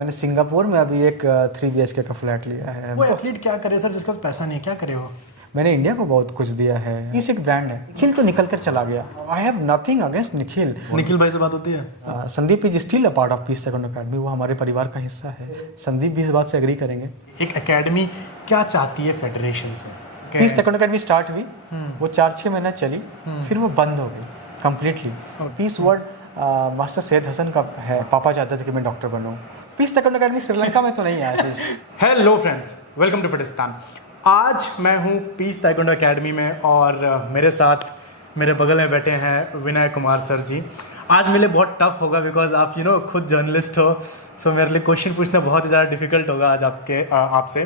मैंने सिंगापुर में अभी एक 3 BHK का फ्लैट लिया है। वो एथलीट क्या करे सर जिसके पास पैसा नहीं है, क्या करे वो? मैंने इंडिया को बहुत कुछ दिया है। इस एक ब्रांड है, निखिल तो निकल कर चला गया। I have nothing against Nikhil. Nikhil भाई से बात होती है? Sandeep is still a part of peace taekwondo academy. वो हमारे परिवार का हिस्सा है। संदीप भी इस बात से एग्री करेंगे। एक एकेडमी क्या चाहती है फेडरेशन से? पीस ताइक्वांडो अकेडमी स्टार्ट हुई, वो 4-6 महीना चली, फिर वो बंद हो गई completely. Peace word master Syed Hasan का है। पापा चाहते थे कि मैं डॉक्टर बनूं। पीस ताइक्वांडो अकेडमी श्रीलंका में तो नहीं है Ashish. Hello friends, welcome to Fitistan. आज मैं हूँ पीस ताइक्वांडो अकेडमी में और मेरे साथ मेरे बगल में बैठे हैं विनय कुमार सर जी। आज मेरे लिए बहुत टफ होगा बिकॉज आप खुद जर्नलिस्ट हो, सो मेरे लिए क्वेश्चन पूछना बहुत ही ज़्यादा डिफिकल्ट होगा आज आपसे।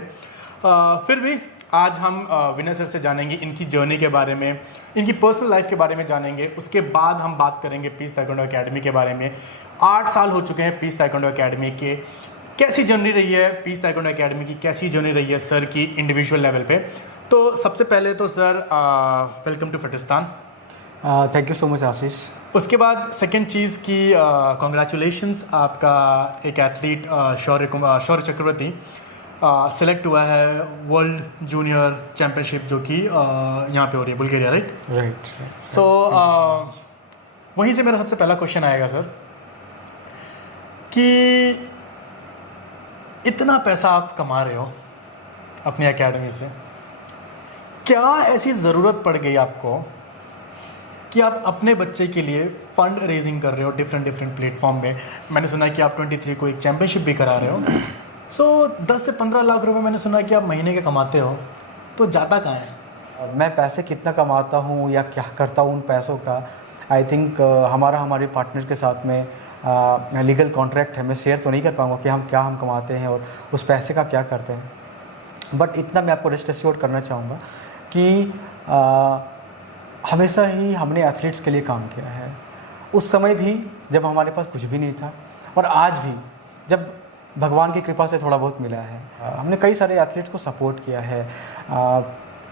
फिर भी आज हम विनय सर से जानेंगे इनकी जर्नी के बारे में, इनकी पर्सनल लाइफ के बारे में जानेंगे। उसके बाद हम बात करेंगे पीस ताइक्वांडो अकेडमी के बारे में। 8 साल हो चुके हैं पीस ताइक्वांडो अकेडमी के। कैसी जर्नी रही है पीस ताइक्वांडो अकेडमी की, कैसी जर्नी रही है सर की इंडिविजुअल लेवल पे। तो सबसे पहले तो sir welcome to Fitistan. Thank you so much Ashish. उसके बाद सेकेंड चीज़ की कॉन्ग्रेचुलेशंस, आपका एक एथलीट शौर्य चक्रवर्ती सेलेक्ट हुआ है वर्ल्ड जूनियर चैम्पियनशिप जो कि यहाँ पे हो रही है बुल्गारिया, राइट। सो वहीं से मेरा सबसे पहला क्वेश्चन आएगा सर कि इतना पैसा आप कमा रहे हो अपनी एकेडमी से, क्या ऐसी ज़रूरत पड़ गई आपको कि आप अपने बच्चे के लिए फंड रेजिंग कर रहे हो डिफरेंट प्लेटफॉर्म में? मैंने सुना है कि आप 23 को एक चैम्पियनशिप भी करा रहे हो। सो 10 से 15 लाख रुपए मैंने सुना कि आप महीने के कमाते हो, तो जाता कहाँ है? मैं पैसे कितना कमाता हूँ या क्या करता हूँ उन पैसों का, आई थिंक हमारे पार्टनर के साथ में लीगल कॉन्ट्रैक्ट है। मैं शेयर तो नहीं कर पाऊँगा कि हम कमाते हैं और उस पैसे का क्या करते हैं। बट इतना मैं आपको रेस्ट एश्योर करना चाहूँगा कि हमेशा ही हमने एथलीट्स के लिए काम किया है। उस समय भी जब हमारे पास कुछ भी नहीं था, और आज भी जब भगवान की कृपा से थोड़ा बहुत मिला है। हमने कई सारे एथलीट्स को सपोर्ट किया है।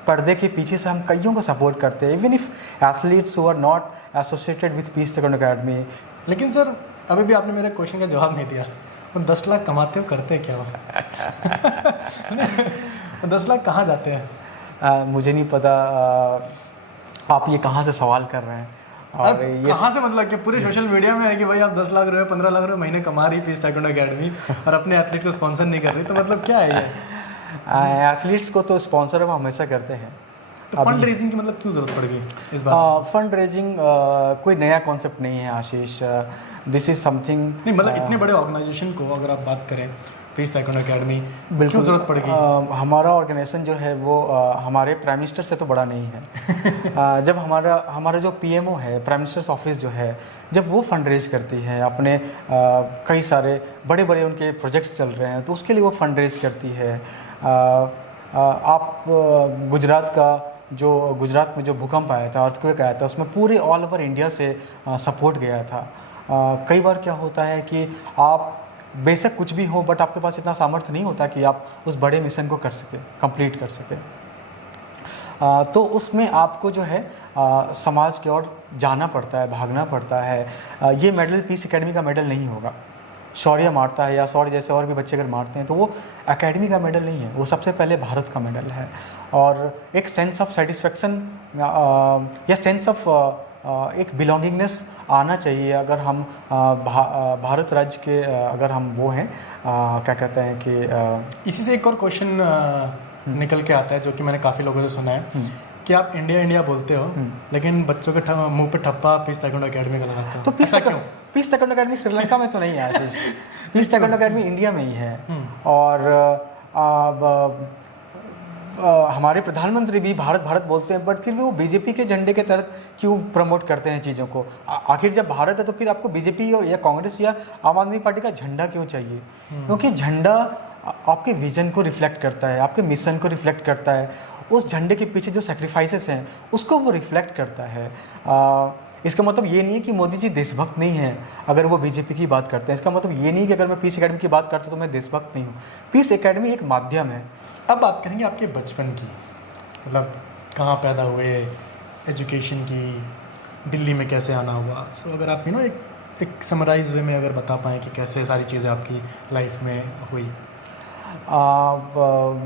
पर्दे के पीछे से हम कईयों को सपोर्ट करते हैं, even if athletes who are not associated with Peace taekwondo academy. लेकिन सर अभी भी आपने मेरे क्वेश्चन का जवाब नहीं दिया। वो 10 लाख कमाते हो, करते क्या हो? 10 लाख कहाँ जाते हैं? मुझे नहीं पता आप ये कहाँ से सवाल कर रहे हैं। और ये कहाँ से मतलब कि पूरे सोशल मीडिया में है कि भाई आप 10 लाख रुपए 15 लाख रुपए महीने कमा रही पीस ताइक्वांडो अकेडमी और अपने एथलीट को स्पॉन्सर नहीं कर रही, तो मतलब क्या है ये? एथलीट्स को तो स्पॉन्सर हम हमेशा करते हैं। तो फंड रेजिंग की मतलब क्यों जरूरत पड़ गई इस बार? फंड रेजिंग कोई नया कॉन्सेप्ट नहीं है आशीष। दिस इज समथिंग नहीं, मतलब इतने बड़े ऑर्गेनाइजेशन को अगर आप बात करें पीस ताइक्वांडो अकेडमी, क्यों जरूरत पड़ गई? हमारा ऑर्गेनाइजेशन जो है वो हमारे प्राइम मिनिस्टर से तो बड़ा नहीं है। जब हमारा जो पीएमओ है, प्राइम मिनिस्टर्स ऑफिस जो है, जब वो फंड रेज करती है अपने कई सारे बड़े उनके प्रोजेक्ट्स चल रहे हैं, तो उसके लिए वो फंड रेज करती है। आप गुजरात में जो भूकंप आया था, अर्थक्वेक आया था, उसमें पूरे ऑल ओवर इंडिया से सपोर्ट गया था। कई बार क्या होता है कि आप बेशक कुछ भी हो, बट आपके पास इतना सामर्थ्य नहीं होता कि आप उस बड़े मिशन को कर सके, कंप्लीट कर सके। तो उसमें आपको जो है समाज की ओर जाना पड़ता है, भागना पड़ता है। ये मेडल पीस एकेडमी का मेडल नहीं होगा। शौर्य मारता है या शौर्य जैसे और भी बच्चे अगर मारते हैं तो वो एकेडमी का मेडल नहीं है, वो सबसे पहले भारत का मेडल है। और एक सेंस ऑफ सेटिस्फेक्शन या सेंस ऑफ एक बिलोंगिंगनेस आना चाहिए अगर हम भारत राज्य के अगर हम वो हैं, क्या कहते हैं कि इसी से एक और क्वेश्चन निकल के आता है जो कि मैंने काफ़ी लोगों से सुना है कि आप इंडिया बोलते हो लेकिन बच्चों के मुंह पे ठप्पा पीस ताइक्वांडो अकेडमी का लगाते हो। तो पीस ताइक्वांडो अकेडमी श्रीलंका में तो नहीं है आशीष। पीस ताइक्वांडो अकेडमी इंडिया में ही है। और हमारे प्रधानमंत्री भी भारत बोलते हैं, बट फिर भी वो बीजेपी के झंडे के तहत क्यों प्रमोट करते हैं चीज़ों को? आखिर जब भारत है तो फिर आपको बीजेपी या कांग्रेस या आम आदमी पार्टी का झंडा क्यों चाहिए? क्योंकि झंडा आपके विजन को रिफ्लेक्ट करता है, आपके मिशन को रिफ्लेक्ट करता है। उस झंडे के पीछे जो सेक्रीफाइसेस हैं उसको वो रिफ्लेक्ट करता है। इसका मतलब ये नहीं है कि मोदी जी देशभक्त नहीं है अगर वो बीजेपी की बात करते हैं। इसका मतलब ये नहीं कि अगर मैं पीस एकेडमी की बात करता हूँ तो मैं देशभक्त नहीं हूँ। पीस एकेडमी एक माध्यम है। अब बात करेंगे आपके बचपन की, मतलब कहाँ पैदा हुए, एजुकेशन की, दिल्ली में कैसे आना हुआ। सो अगर आप एक एक समराइज वे में अगर बता पाएँ कि कैसे सारी चीज़ें आपकी लाइफ में हुई।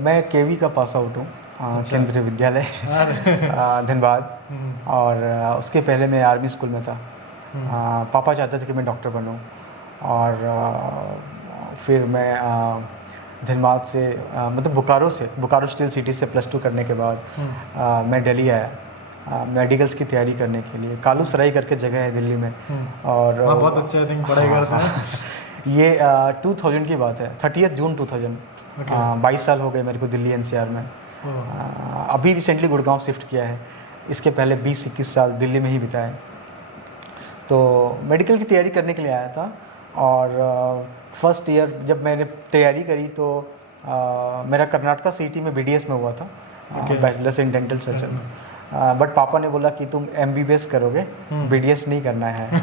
मैं केवी का पास आउट हूँ, केंद्रीय विद्यालय धनबाद। और उसके पहले मैं आर्मी स्कूल में था। पापा चाहते थे कि मैं डॉक्टर बनूं, और फिर मैं धनबाद से मतलब बोकारो स्टील सिटी से +2 करने के बाद मैं दिल्ली आया मेडिकल्स की तैयारी करने के लिए। कालू सराय करके जगह है दिल्ली में। और बहुत अच्छे आई थिंक पढ़ाई करते हैं। ये 2000 की बात है, 30 जून 2000। 22 साल हो गए मेरे को दिल्ली NCR में। अभी रिसेंटली गुड़गांव शिफ्ट किया है, इसके पहले 20-21 साल दिल्ली में ही बिताए। तो मेडिकल की तैयारी करने के लिए आया था, और फर्स्ट ईयर जब मैंने तैयारी करी तो मेरा कर्नाटका सिटी में BDS में हुआ था, bachelors in dental surgeon. But पापा ने बोला कि तुम MBBS करोगे, BDS नहीं करना है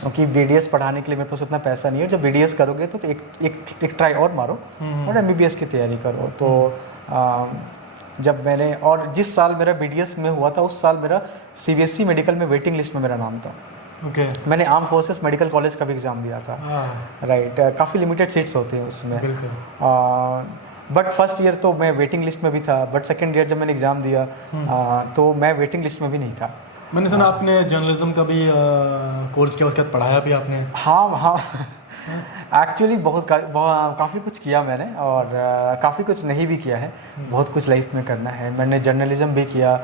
क्योंकि BDS पढ़ाने के लिए मेरे पास उतना पैसा नहीं है। जब BDS करोगे तो एक ट्राई और मारो और MBBS की तैयारी करो। तो जब मैंने, और जिस साल मेरा BDS में हुआ था उस साल मेरा CBSE मेडिकल में वेटिंग लिस्ट में मेरा नाम था। मैंने आर्म फोर्सेस मेडिकल कॉलेज का भी एग्ज़ाम दिया था। राइट, काफ़ी लिमिटेड सीट्स होती हैं उसमें। बट फर्स्ट ईयर तो मैं वेटिंग लिस्ट में भी था, बट सेकेंड ईयर जब मैंने एग्ज़ाम दिया तो मैं वेटिंग लिस्ट में भी नहीं था। मैंने सुना आपने जर्नलिज्म का भी कोर्स किया, उसके बाद पढ़ाया भी आपने? हाँ एक्चुअली काफ़ी कुछ किया मैंने, और काफ़ी कुछ नहीं भी किया है। बहुत कुछ लाइफ में करना है। मैंने जर्नलिज्म भी किया,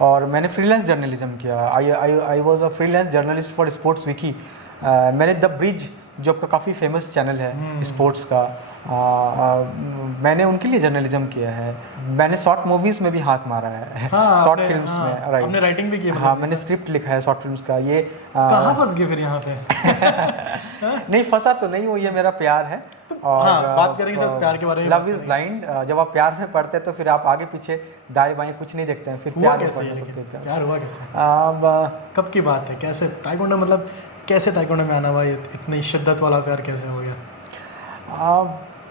और मैंने फ्रीलांस जर्नलिज्म किया। I was a freelance journalist for sports Vicky. मैंने द ब्रिज जो आपका काफ़ी फेमस चैनल है स्पोर्ट्स का, मैंने उनके लिए जर्नलिज्म किया है। मैंने शॉर्ट मूवीज़ में भी हाथ मारा है, शॉर्ट फिल्म्स में। राइट, आपने राइटिंग भी की? हाँ, मैंने स्क्रिप्ट लिखा है शॉर्ट फिल्म्स का। ये कहाँ फंस गए फिर यहाँ पे? नहीं, फंसा तो नहीं हूँ, ये मेरा प्यार है। और बात करेंगे सर प्यार के बारे में। Love is blind. जब आप प्यार में पढ़ते हैं तो फिर आप आगे पीछे दाएं बाएं कुछ नहीं देखते हैं, फिर प्यार में पढ़ते हैं। प्यार हुआ कैसे? कब की बात है? कैसे ताइक्वांडो, मतलब कैसे ताइक्वांडो में आना हुआ? इतनी शिद्दत वाला प्यार कैसे हो गया?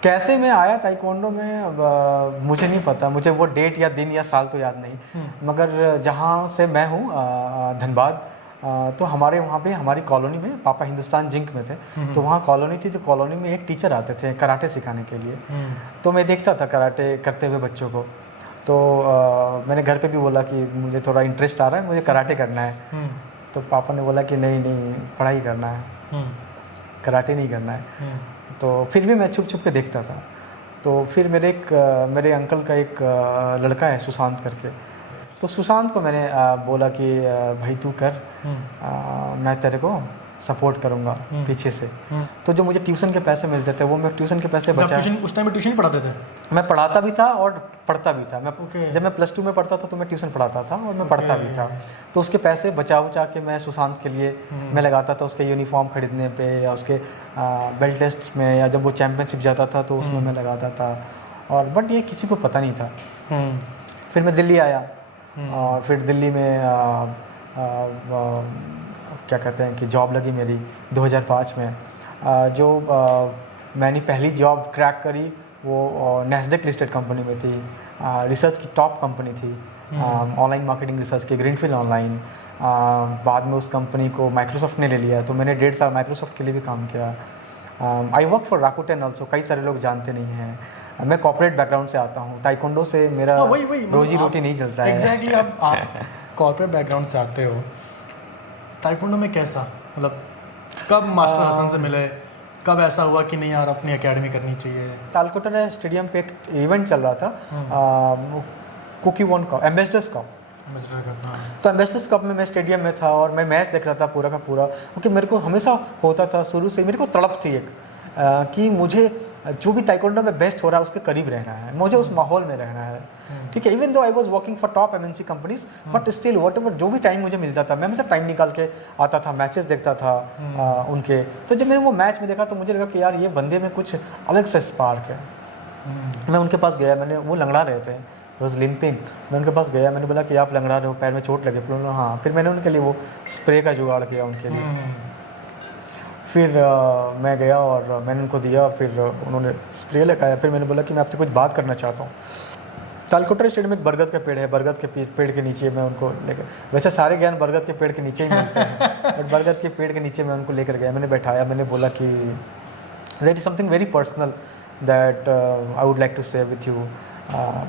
कैसे मैं आया ताइक्वांडो में, अब मुझे नहीं पता। मुझे वो डेट या दिन या साल तो याद नहीं, मगर जहाँ से मैं हूँ धनबाद, तो हमारे वहाँ पे हमारी कॉलोनी में, पापा हिंदुस्तान जिंक में थे, तो वहाँ कॉलोनी थी। तो कॉलोनी में एक टीचर आते थे कराटे सिखाने के लिए। तो मैं देखता था कराटे करते हुए बच्चों को। तो मैंने घर पे भी बोला कि मुझे थोड़ा इंटरेस्ट आ रहा है, मुझे कराटे करना है। तो पापा ने बोला कि नहीं पढ़ाई करना है, कराटे नहीं करना है। तो फिर भी मैं छुप छुप के देखता था। तो फिर मेरे अंकल का एक लड़का है सुशांत करके, तो सुशांत को मैंने बोला कि भाई तू कर, मैं तेरे को सपोर्ट करूंगा पीछे से। तो जो मुझे ट्यूशन के पैसे मिलते थे वो मैं ट्यूशन के पैसे बचा। उस टाइम में ट्यूशन पढ़ाते थे? मैं पढ़ाता भी था और पढ़ता भी था। जब मैं +2 में पढ़ता था तो मैं ट्यूशन पढ़ाता था और मैं पढ़ता भी था। तो उसके पैसे बचा के मैं सुशांत के लिए मैं लगाता था, उसके यूनिफॉर्म खरीदने पे या उसके बेल्ट टेस्ट में, या जब वो चैम्पियनशिप जाता था तो उसमें मैं लगाता था। और बट ये किसी को पता नहीं था। फिर मैं दिल्ली आया, और फिर दिल्ली में क्या कहते हैं कि जॉब लगी मेरी 2005 में। जो मैंने पहली जॉब क्रैक करी वो नैस्डैक लिस्टेड कंपनी में थी, रिसर्च की टॉप कंपनी थी, ऑनलाइन मार्केटिंग रिसर्च की, ग्रीनफील्ड ऑनलाइन। बाद में उस कंपनी को माइक्रोसॉफ्ट ने ले लिया, तो मैंने 1.5 साल माइक्रोसॉफ्ट के लिए भी काम किया। I work for Rakuten also, कई सारे लोग जानते नहीं हैं। मैं कॉर्पोरेट बैकग्राउंड से आता हूँ, ताइक्वांडो से मेरा रोजी रोटी नहीं चलता है। एग्जैक्टली, आप कॉर्पोरेट बैकग्राउंड से आते हो, ताइक्वांडो में कैसा, मतलब कब मास्टर हसन से मिले, कब ऐसा हुआ कि नहीं यार अपनी एकेडमी करनी चाहिए? तालकोटा स्टेडियम पे एक इवेंट चल रहा था, कुकी वन का, एम्बेसडर्स का। तो एम्बेसडर्स कप में मैं स्टेडियम में था और मैं मैच देख रहा था पूरा का पूरा, क्योंकि मेरे को हमेशा होता था शुरू से, मेरे को तड़प थी एक कि मुझे जो भी ताइक्वांडो में बेस्ट हो रहा है उसके करीब रहना है, मुझे उस माहौल में रहना है। ठीक है, even though I was working for top MNC companies, but still whatever जो भी टाइम मुझे मिलता था मैं हमेशा टाइम निकाल के आता था, मैचेस देखता था उनके। तो जब मैंने वो मैच में देखा तो मुझे लगा कि यार ये बंदे में कुछ अलग सा स्पार्क है। मैं उनके पास गया, मैंने, वो लंगड़ा रहे थे, वॉज लिम्पिंग। मैं उनके पास गया, मैंने बोला कि आप लंगड़ा रहे हो, पैर में चोट लगे? बोला हाँ। फिर मैंने उनके लिए वो स्प्रे का जुगाड़ किया उनके लिए। फिर मैं गया और मैंने उनको दिया, फिर उन्होंने स्प्रे लगाया। फिर मैंने बोला कि मैं आपसे कुछ बात करना चाहता हूँ। तालकोटरा स्टेडियम में एक बरगद का पेड़ है, बरगद के पेड़ के नीचे मैं उनको लेकर, वैसे सारे ज्ञान बरगद के पेड़ के नीचे ही मिलते हैं बट बरगद के पेड़ के नीचे मैं उनको लेकर गया, मैंने बैठाया, मैंने बोला कि there is something very personal that I would like to share with you,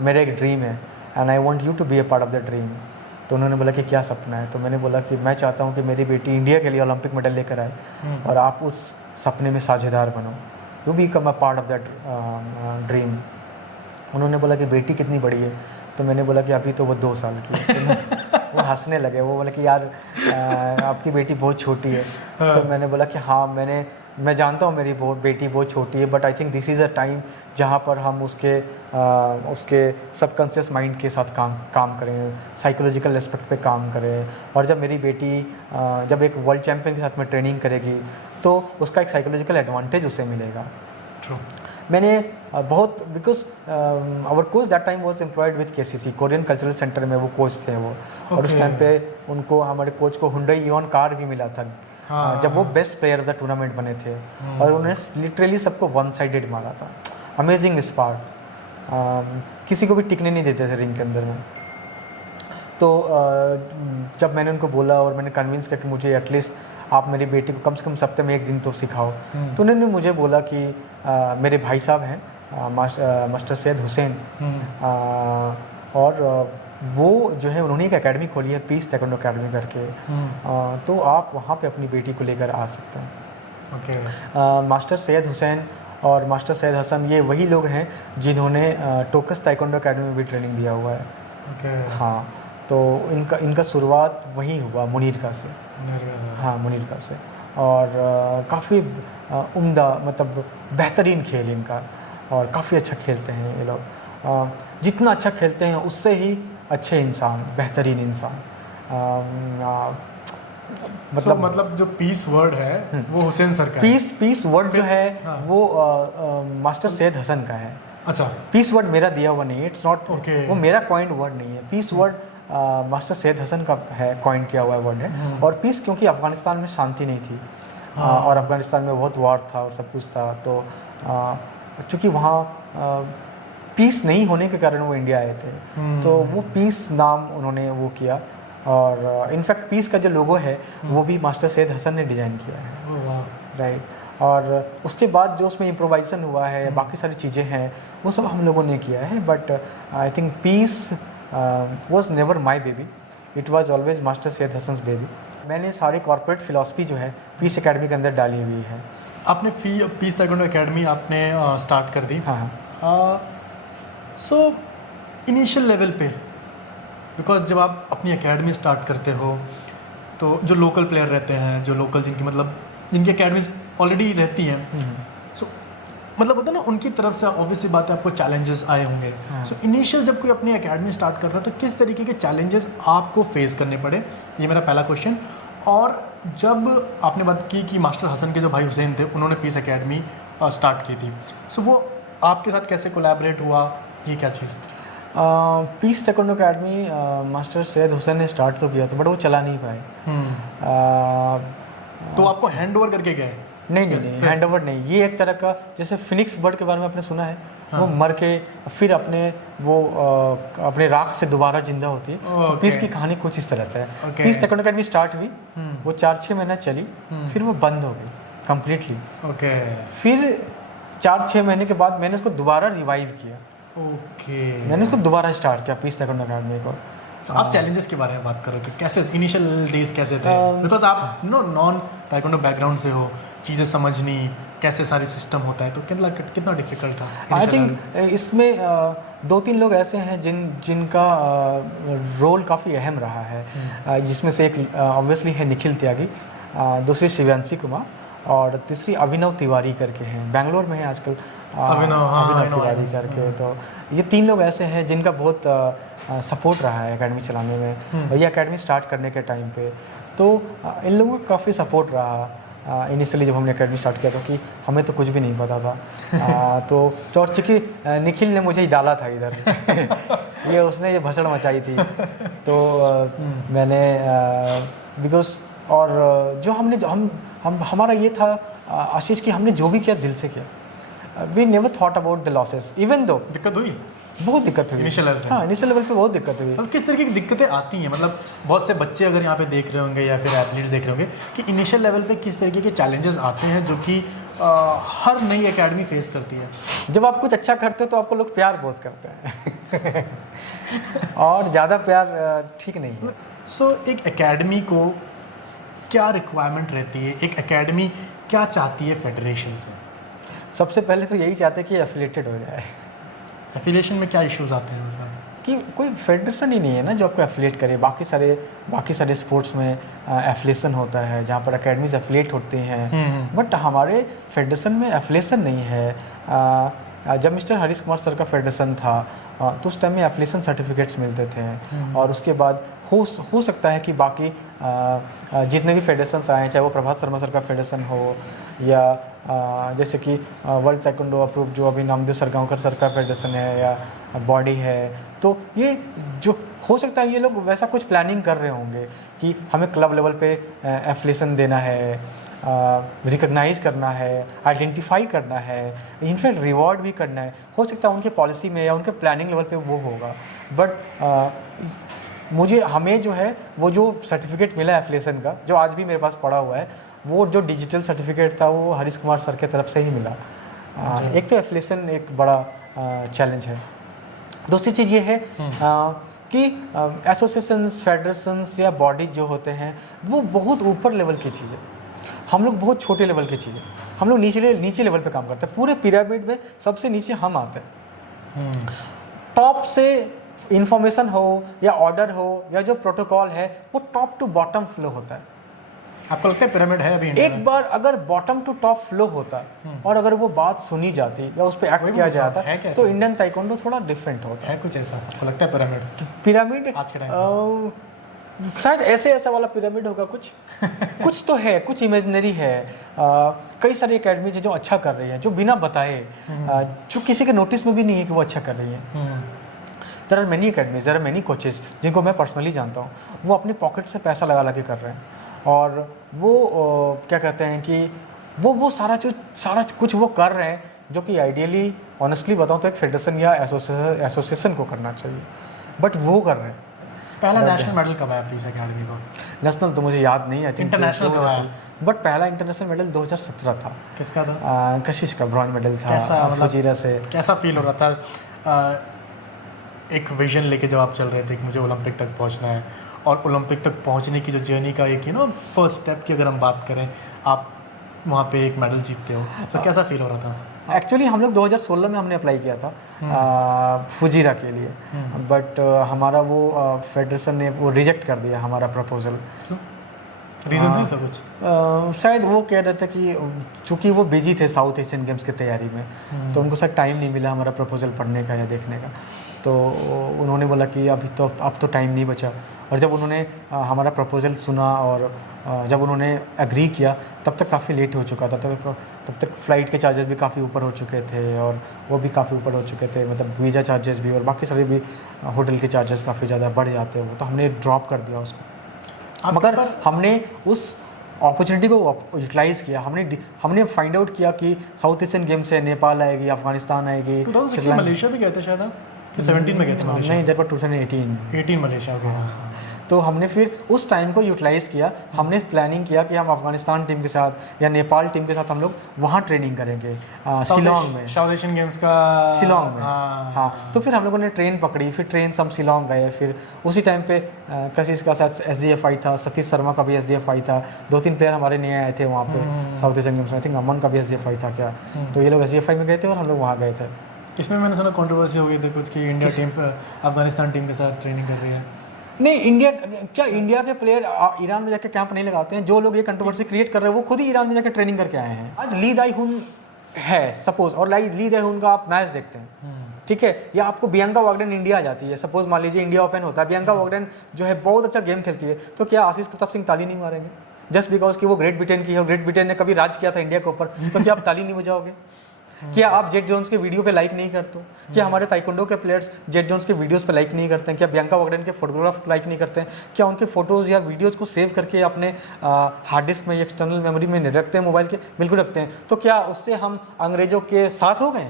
मेरा एक ड्रीम है and I want you to be a part of the dream. तो उन्होंने बोला कि क्या सपना है, तो मैंने बोला कि मैं चाहता हूँ कि मेरी बेटी इंडिया के लिए ओलंपिक मेडल लेकर आए और आप उस सपने में साझेदार बनो, you become a part of that dream. उन्होंने बोला कि बेटी कितनी बड़ी है, तो मैंने बोला कि अभी तो वो 2 साल की है। तो वो हंसने लगे, वो बोला कि यार आपकी बेटी बहुत छोटी है। तो मैंने बोला कि हाँ मैं जानता हूँ मेरी बेटी बहुत छोटी है, but I think this is a time जहाँ पर हम उसके सबकॉन्शियस माइंड के साथ काम करें, साइकोलॉजिकल एस्पेक्ट पे काम करें। और जब मेरी बेटी जब एक वर्ल्ड चैम्पियन के साथ में ट्रेनिंग करेगी तो उसका एक साइकोलॉजिकल एडवांटेज उसे मिलेगा। ट्रू। मैंने बहुत because our coach that time was employed with KCC, Korean cultural centre में वो कोच थे वो। और उस टाइम पे उनको, हमारे कोच को हुंडई इओन कार भी मिला था जब वो best player of the tournament बने थे। और उन्होंने लिटरली सबको वन साइडेड मारा था, अमेजिंग स्पार्ट, किसी को भी टिकने नहीं देते थे रिंग के अंदर में। तो जब मैंने उनको बोला और मैंने कन्विंस किया कि मुझे एटलीस्ट आप मेरी बेटी को कम से कम सप्ताह में 1 दिन तो सिखाओ, तो उन्होंने मुझे बोला कि मेरे भाई साहब हैं मास्टर सैयद हुसैन, और वो जो है उन्होंने एक एकेडमी खोली है पीस ताइक्वांडो अकेडमी करके, तो आप वहाँ पे अपनी बेटी को लेकर आ सकते हैं। मास्टर सैयद हुसैन और मास्टर सैयद हसन ये वही लोग हैं जिन्होंने टोकस ताइक्वांडो अकेडमी में भी ट्रेनिंग दिया हुआ है। हाँ, तो इनका शुरुआत वहीं हुआ मुनीरका से। हाँ, मुनीरका से। और काफ़ी उम्दा, मतलब बेहतरीन खेल इनका, और काफ़ी अच्छा खेलते हैं ये लोग। जितना अच्छा खेलते हैं उससे ही अच्छे इंसान, बेहतरीन इंसान। मतलब जो पीस वर्ड है वो हुसैन सर का है। पीस वर्ड जो है वो मास्टर सैयद हसन का है। अच्छा, पीस वर्ड मेरा दिया हुआ नहीं है, इट्स नॉट, वो मेरा कॉइंड वर्ड नहीं है। Peace word master Syed Hasan का है, कॉइन किया हुआ वर्ड है। और पीस क्योंकि अफगानिस्तान में शांति नहीं थी, और अफगानिस्तान में बहुत वार था और सब कुछ था, तो चूँकि वहाँ पीस नहीं होने के कारण वो इंडिया आए थे, तो वो पीस नाम उन्होंने वो किया। और इनफैक्ट पीस का जो लोगो है वो भी मास्टर सैयद हसन ने डिज़ाइन किया है, राइट। और उसके बाद जो उसमें इम्प्रोवाइजेशन हुआ है, बाकी सारी चीज़ें हैं, वो सब हम लोगों ने किया है। But I think peace was never my baby, it was always master Syed Hasan's baby. मैंने सारी कॉर्पोरेट फिलॉसफी जो है पीस एकेडमी के अंदर डाली हुई है। आपने पीस ताइक्वांडो अकेडमी आपने स्टार्ट कर दी। हाँ। सो इनिशियल लेवल पे, बिकॉज जब आप अपनी एकेडमी स्टार्ट करते हो तो जो लोकल प्लेयर रहते हैं, जो लोकल जिनकी एकेडमीज ऑलरेडी रहती हैं, सो मतलब होता है ना, उनकी तरफ से ऑब्वियसली बात है आपको चैलेंजेस आए होंगे। सो इनिशियल जब कोई अपनी एकेडमी स्टार्ट करता है तो किस तरीके के चैलेंजेस आपको फेस करने पड़े, ये मेरा पहला क्वेश्चन। और जब आपने बात की कि मास्टर हसन के जो भाई हुसैन थे उन्होंने पीस एकेडमी स्टार्ट की थी, सो वो आपके साथ कैसे कोलैबोरेट हुआ, ये क्या चीज़ थी? Peace taekwondo academy master Syed Hussain ने स्टार्ट तो किया था, बट वो चला नहीं पाए। तो आपको हैंड ओवर करके गए? नहीं, हैंड ओवर नहीं। ये एक तरह का, जैसे फिनिक्स बर्ड के बारे में आपने सुना है, वो मर के फिर अपने राख से दोबारा जिंदा होती है। तो पीस की कहानी कुछ इस तरह से है। पीस ताइक्वांडो अकेडमी स्टार्ट हुई, वो 4-6 महीना चली, फिर वो बंद हो गई कम्प्लीटली। फिर 4-6 महीने के बाद मैंने उसको दोबारा रिवाइव किया। मैंने उसको दोबारा स्टार्ट किया पीस ताइक्वांडो अकेडमी को। आप चैलेंजेस के बारे में बात करो कि कैसे इनिशियल डेज कैसे थे, बिकॉज आप नॉन ताइक्वांडो बैकग्राउंड से हो, चीज़ें समझनी कैसे सारे सिस्टम होता है, तो कितना डिफिकल्ट था? आई थिंक इसमें 2-3 लोग ऐसे हैं जिनका रोल काफ़ी अहम रहा है, जिसमें से एक ऑब्वियसली है निखिल त्यागी, दूसरी शिवांशी कुमार, और तीसरी अभिनव तिवारी करके हैं, बेंगलोर में है आजकल अभिनव तिवारी करके। तो ये 3 लोग ऐसे हैं जिनका बहुत सपोर्ट रहा है एकेडमी चलाने में, और ये एकेडमी स्टार्ट करने के टाइम पे तो इन लोगों का काफ़ी सपोर्ट रहा इनिशियली जब हमने एकेडमी स्टार्ट किया, क्योंकि हमें तो कुछ भी नहीं पता था। तो और चूँकि निखिल ने मुझे ही डाला था इधर उसने ये भसड़ मचाई थी, तो मैंने बिकॉज, और जो हमारा ये था आशीष कि हमने जो भी किया दिल से किया। We never thought about the losses, even though दिक्कत हुई, बहुत दिक्कत हुई Initial level पे? हाँ, इनिशियल लेवल पे बहुत दिक्कत हुई। मतलब किस तरीके की दिक्कतें आती हैं, मतलब बहुत से बच्चे अगर यहाँ पे देख रहे होंगे या फिर एथलीट्स देख रहे होंगे कि इनिशियल लेवल पे किस तरीके के चैलेंजेस आते हैं जो कि हर नई एकेडमी फेस करती है। जब आप कुछ अच्छा करते हो तो आपको लोग प्यार बहुत करते हैं और ज़्यादा प्यार ठीक नहीं है। सो एक एकेडमी को क्या रिक्वायरमेंट रहती है, एक एकेडमी क्या चाहती है फेडरेशन से? सबसे पहले तो यही चाहते हैं कि एफिलेटेड हो जाए। एफिलिएशन में क्या इश्यूज आते हैं मतलब? कि कोई फेडरेशन ही नहीं है ना जो आपको एफिलेट करे। बाकी सारे स्पोर्ट्स में एफिलेशन होता है जहाँ पर एकेडमीज एफिलेट होते हैं, बट हमारे फेडरेशन में एफिलेशन नहीं है। जब मिस्टर हरीश कुमार सर का फेडरेशन था तो उस टाइम में एफिलेशन सर्टिफिकेट्स मिलते थे और उसके बाद हो सकता है कि बाकी जितने भी फेडरेशंस आए, चाहे वो प्रभात शर्मा सर का फेडरेशन हो या जैसे कि वर्ल्ड ताइक्वांडो अप्रूव जो अभी नामदेव सरगांवकर सर का फेडरेशन है या बॉडी है, तो ये जो हो सकता है ये लोग वैसा कुछ प्लानिंग कर रहे होंगे कि हमें क्लब लेवल पे एफिलिएशन देना है, रिकॉग्नाइज करना है, आइडेंटिफाई करना है, इनफैक्ट रिवॉर्ड भी करना है। हो सकता है उनके पॉलिसी में या उनके प्लानिंग लेवल पे वो होगा, बट हमें जो है वो जो सर्टिफिकेट मिला है एफिलिएशन का, जो आज भी मेरे पास पड़ा हुआ है, वो जो डिजिटल सर्टिफिकेट था वो हरीश कुमार सर के तरफ से ही मिला। एक तो एफिलिएशन एक बड़ा चैलेंज है। दूसरी चीज़ ये है कि एसोसिएशंस, फेडरेशंस या बॉडी जो होते हैं वो बहुत ऊपर लेवल की चीज़ है, हम लोग बहुत छोटे लेवल की चीज़ है। हम लोग नीचे लेवल पे काम करते हैं। पूरे पिरामिड में सबसे नीचे हम आते हैं। टॉप से इंफॉर्मेशन हो या ऑर्डर हो या जो प्रोटोकॉल है वो टॉप टू बॉटम फ्लो होता है। आपको लगता है पिरामिड है अभी इंडिया में? एक बार अगर बॉटम टू टॉप फ्लो होता और अगर वो बात सुनी जाती या उस पर एक्ट किया जाता तो इंडियन ताइक्वांडो थोड़ा डिफरेंट होता है। कुछ ऐसा आपको लगता है पिरामिड आज के टाइम शायद ऐसा वाला पिरामिड होगा कुछ तो है, कुछ इमेजिनरी है। कई सारी एकेडमीज है जो अच्छा कर रही है, जो बिना बताए, जो किसी के नोटिस में भी नहीं है कि वो अच्छा कर रही है। There are many academies, there are many coaches जिनको मैं पर्सनली जानता हूँ, वो अपनी पॉकेट से पैसा लगा के कर रहे हैं और वो क्या कहते हैं कि वो सारा कुछ वो कर रहे हैं जो कि आइडियली ऑनेस्टली बताऊँ तो एक फेडरेशन या एसोसिएशन को करना चाहिए, बट वो कर रहे हैं। पहला नेशनल मेडल कब आया पीस एकेडमी को? नेशनल तो मुझे याद नहीं है, इंटरनेशनल कब आया? बट पहला इंटरनेशनल मेडल 2017 था। किसका था? कशिश का ब्रॉन्ज मेडल था। कैसा फुजीरा से कैसा फील हो रहा था? एक विजन लेके जब आप चल रहे थे कि मुझे ओलंपिक तक पहुंचना है और ओलंपिक तक पहुंचने की जो जर्नी का एक फर्स्ट स्टेप की अगर हम बात करें, आप वहाँ पे एक मेडल जीतते हो, तो कैसा फील हो रहा था? एक्चुअली हम लोग 2016 में हमने अप्लाई किया था फुजीरा के लिए, बट हमारा वो फेडरेशन ने वो रिजेक्ट कर दिया हमारा प्रपोजल। रीज़न था ऐसा कुछ? शायद वो कह रहे थे कि चूँकि वो बिजी थे साउथ एशियन गेम्स की तैयारी में, तो उनको शायद टाइम नहीं मिला हमारा प्रपोजल पढ़ने का या देखने का, तो उन्होंने बोला कि अब तो टाइम नहीं बचा। और जब उन्होंने हमारा प्रपोजल सुना और जब उन्होंने एग्री किया तब तक काफ़ी लेट हो चुका था, तब तक फ़्लाइट के चार्जेस भी काफ़ी ऊपर हो चुके थे और वो भी काफ़ी ऊपर हो चुके थे, मतलब वीज़ा चार्जेस भी और बाकी सारे भी होटल के चार्जेस काफ़ी ज़्यादा बढ़ जाते हैं, वो तो हमने ड्रॉप कर दिया उसको। मगर हमने उस अपॉर्चुनिटी को यूटिलाइज़ किया। हमने फाइंड आउट किया कि साउथ एशियन गेम्स है, नेपाल आएगी, अफगानिस्तान आएगी, मलेशिया भी गए थे शायद, 17 में गए थे मलेशिया? नहीं, दैट वाज 2018 मलेशिया गए। तो हमने फिर उस टाइम को यूटिलाइज़ किया। हमने प्लानिंग किया कि हम अफगानिस्तान टीम के साथ या नेपाल टीम के साथ हम लोग वहाँ ट्रेनिंग करेंगे शिलोंग में, साउथ एशियन गेम्स का शिलोंग में। हाँ, तो फिर हम लोगों ने ट्रेन पकड़ी, फिर ट्रेन से हम शिलोंग गए। फिर उसी टाइम पे कशिश का साथ SDFI था, सतीश शर्मा का भी SDFI था, 2-3 प्लेयर हमारे नए आए थे वहाँ पे साउथ एशियन गेम्स में। आई थिंक अमन का भी SDFI था क्या, तो ये लोग SDFI में गए थे और हम लोग वहाँ गए थे। इसमें मैंने सुना कंट्रोवर्सी हो गई थी कुछ कि इंडिया टीम अफगानिस्तान टीम के साथ ट्रेनिंग कर रही है। नहीं, इंडिया के प्लेयर ईरान में जाके कैंप नहीं लगाते हैं। जो लोग ये कंट्रोवर्सी क्रिएट कर रहे हैं वो खुद ही ईरान में जाके ट्रेनिंग करके आए हैं। आज ली दाई हुन है सपोज, और ली दाई हुन का आप मैच देखते हैं, ठीक है, या आपको बियांका वागडन इंडिया आ जाती है, सपोज मान लीजिए इंडिया ओपन होता है, बियांका वागडन जो है बहुत अच्छा गेम खेलती है, तो क्या आशीष प्रताप सिंह ताली नहीं मारेंगे जस्ट बिकॉज कि वो ग्रेट ब्रिटेन की है, ग्रेट ब्रिटेन ने कभी राज किया था इंडिया के ऊपर, तो क्या आप ताली नहीं बजाओगे? क्या आप जेट जोन्स के वीडियो पे लाइक नहीं करते हो? क्या हमारे ताइक्वांडो के प्लेयर्स जेट जोन्स के वीडियोस पे लाइक नहीं करते हैं? क्या बियांका वागडन के फोटोग्राफ लाइक नहीं करते हैं? क्या उनके फोटोज़ या वीडियोस को सेव करके अपने हार्ड डिस्क में, एक्सटर्नल मेमोरी में रखते हैं, मोबाइल के? बिल्कुल रखते हैं। तो क्या उससे हम अंग्रेज़ों के साथ हो गए?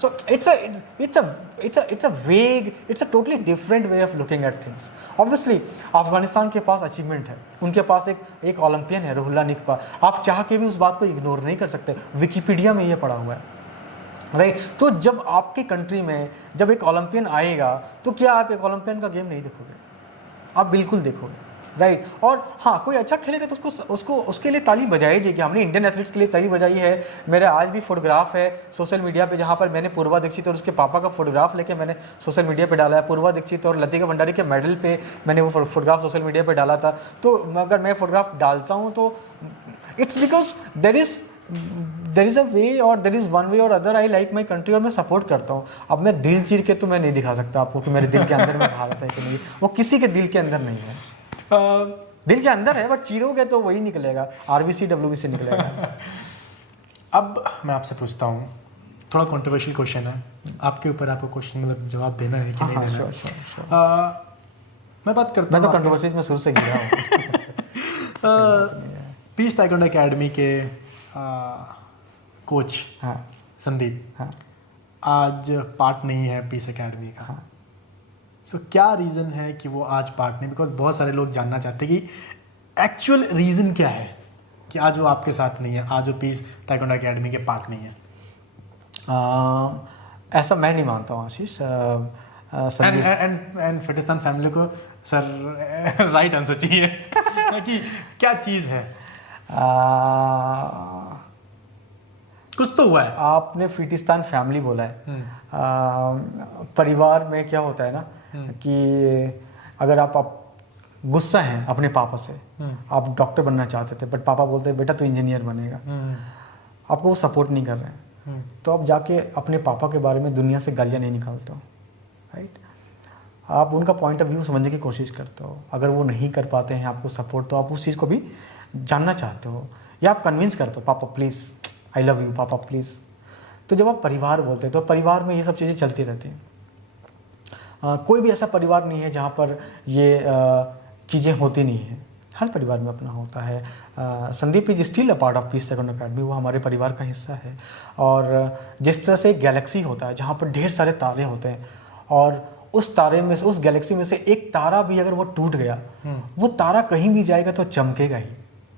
So it's a vague, it's a totally different way of looking at things. Obviously, Afghanistan के पास अचीवमेंट है, उनके पास एक ओलंपियन है रुहुल्ला निकपा, आप चाह के भी उस बात को इग्नोर नहीं कर सकते, विकिपीडिया में ये पड़ा हुआ है, राइट? तो जब आपकी कंट्री में जब एक ओलंपियन आएगा तो क्या आप एक ओलंपियन का गेम नहीं देखोगे? आप बिल्कुल देखोगे, राइट? और हाँ, कोई अच्छा खेलेगा तो उसको उसके लिए ताली बजाई जाएगी। हमने इंडियन एथलीट्स के लिए ताली बजाई है। मेरा आज भी फोटोग्राफ है सोशल मीडिया पे जहाँ पर मैंने पूर्वा दीक्षित और उसके पापा का फोटोग्राफ लेके मैंने सोशल मीडिया पे डाला है। पूर्वा दीक्षित और लतिका भंडारी के मेडल पे मैंने वो फोटोग्राफ सोशल मीडिया पे डाला था। तो अगर मैं फोटोग्राफ डालता हूँ तो it's because there is a way और देर इज़ वन वे और other I like my country और मैं सपोर्ट करता हूँ। अब मैं दिल चीर के तो मैं नहीं दिखा सकता आपको कि मेरे दिल के अंदर में भारत है कि नहीं, वो किसी के दिल के अंदर नहीं है। दिल के अंदर है बट चीरोगे तो वही निकलेगा, आरबीसी डब्ल्यूबीसी निकलेगा। अब मैं आपसे पूछता हूँ, थोड़ा कंट्रोवर्शियल क्वेश्चन है आपके ऊपर, आपको क्वेश्चन मतलब जवाब देना है कि नहीं देना? श्योर। मैं बात करता हूँ, मैं तो कंट्रोवर्सी में शुरू से गिरा हूँ। पीस ताइक्वांडो एकेडमी के कोच संदीप आज पार्ट नहीं है पीस एकेडमी का। सो क्या रीज़न है कि वो आज पार्ट नहीं? बिकॉज बहुत सारे लोग जानना चाहते हैं कि एक्चुअल रीज़न क्या है कि आज वो आपके साथ नहीं है, आज वो पीस ताइक्वांडो एकेडमी के पार्ट नहीं है। ऐसा मैं नहीं मानता हूँ आशीष। एंड फिटिस्तान फैमिली को सर राइट आंसर चाहिए कि क्या चीज़ है? कुछ तो हुआ है। आपने फिटिस्तान फैमिली बोला है। परिवार में क्या होता है ना कि अगर आप गुस्सा हैं अपने पापा से, आप डॉक्टर बनना चाहते थे बट पापा बोलते हैं बेटा तू इंजीनियर बनेगा, आपको वो सपोर्ट नहीं कर रहे हैं, तो आप जाके अपने पापा के बारे में दुनिया से गालियाँ नहीं निकालते हो, राइट? आप उनका पॉइंट ऑफ व्यू समझने की कोशिश करते हो। अगर वो नहीं कर पाते हैं आपको सपोर्ट, तो आप उस चीज़ को भी जानना चाहते हो या आप कन्विंस करते हो, पापा प्लीज़ आई लव यू, पापा प्लीज़। तो जब आप परिवार बोलते हैं तो परिवार में ये सब चीज़ें चलती रहती हैं। कोई भी ऐसा परिवार नहीं है जहाँ पर ये चीज़ें होती नहीं हैं, हर परिवार में अपना होता है। Sandeep is still a part of peace taekwondo academy, वो हमारे परिवार का हिस्सा है। और जिस तरह से एक गैलेक्सी होता है जहाँ पर ढेर सारे तारे होते हैं और उस तारे में से, उस गैलेक्सी में से एक तारा भी अगर वो टूट गया, वो तारा कहीं भी जाएगा तो चमकेगा ही,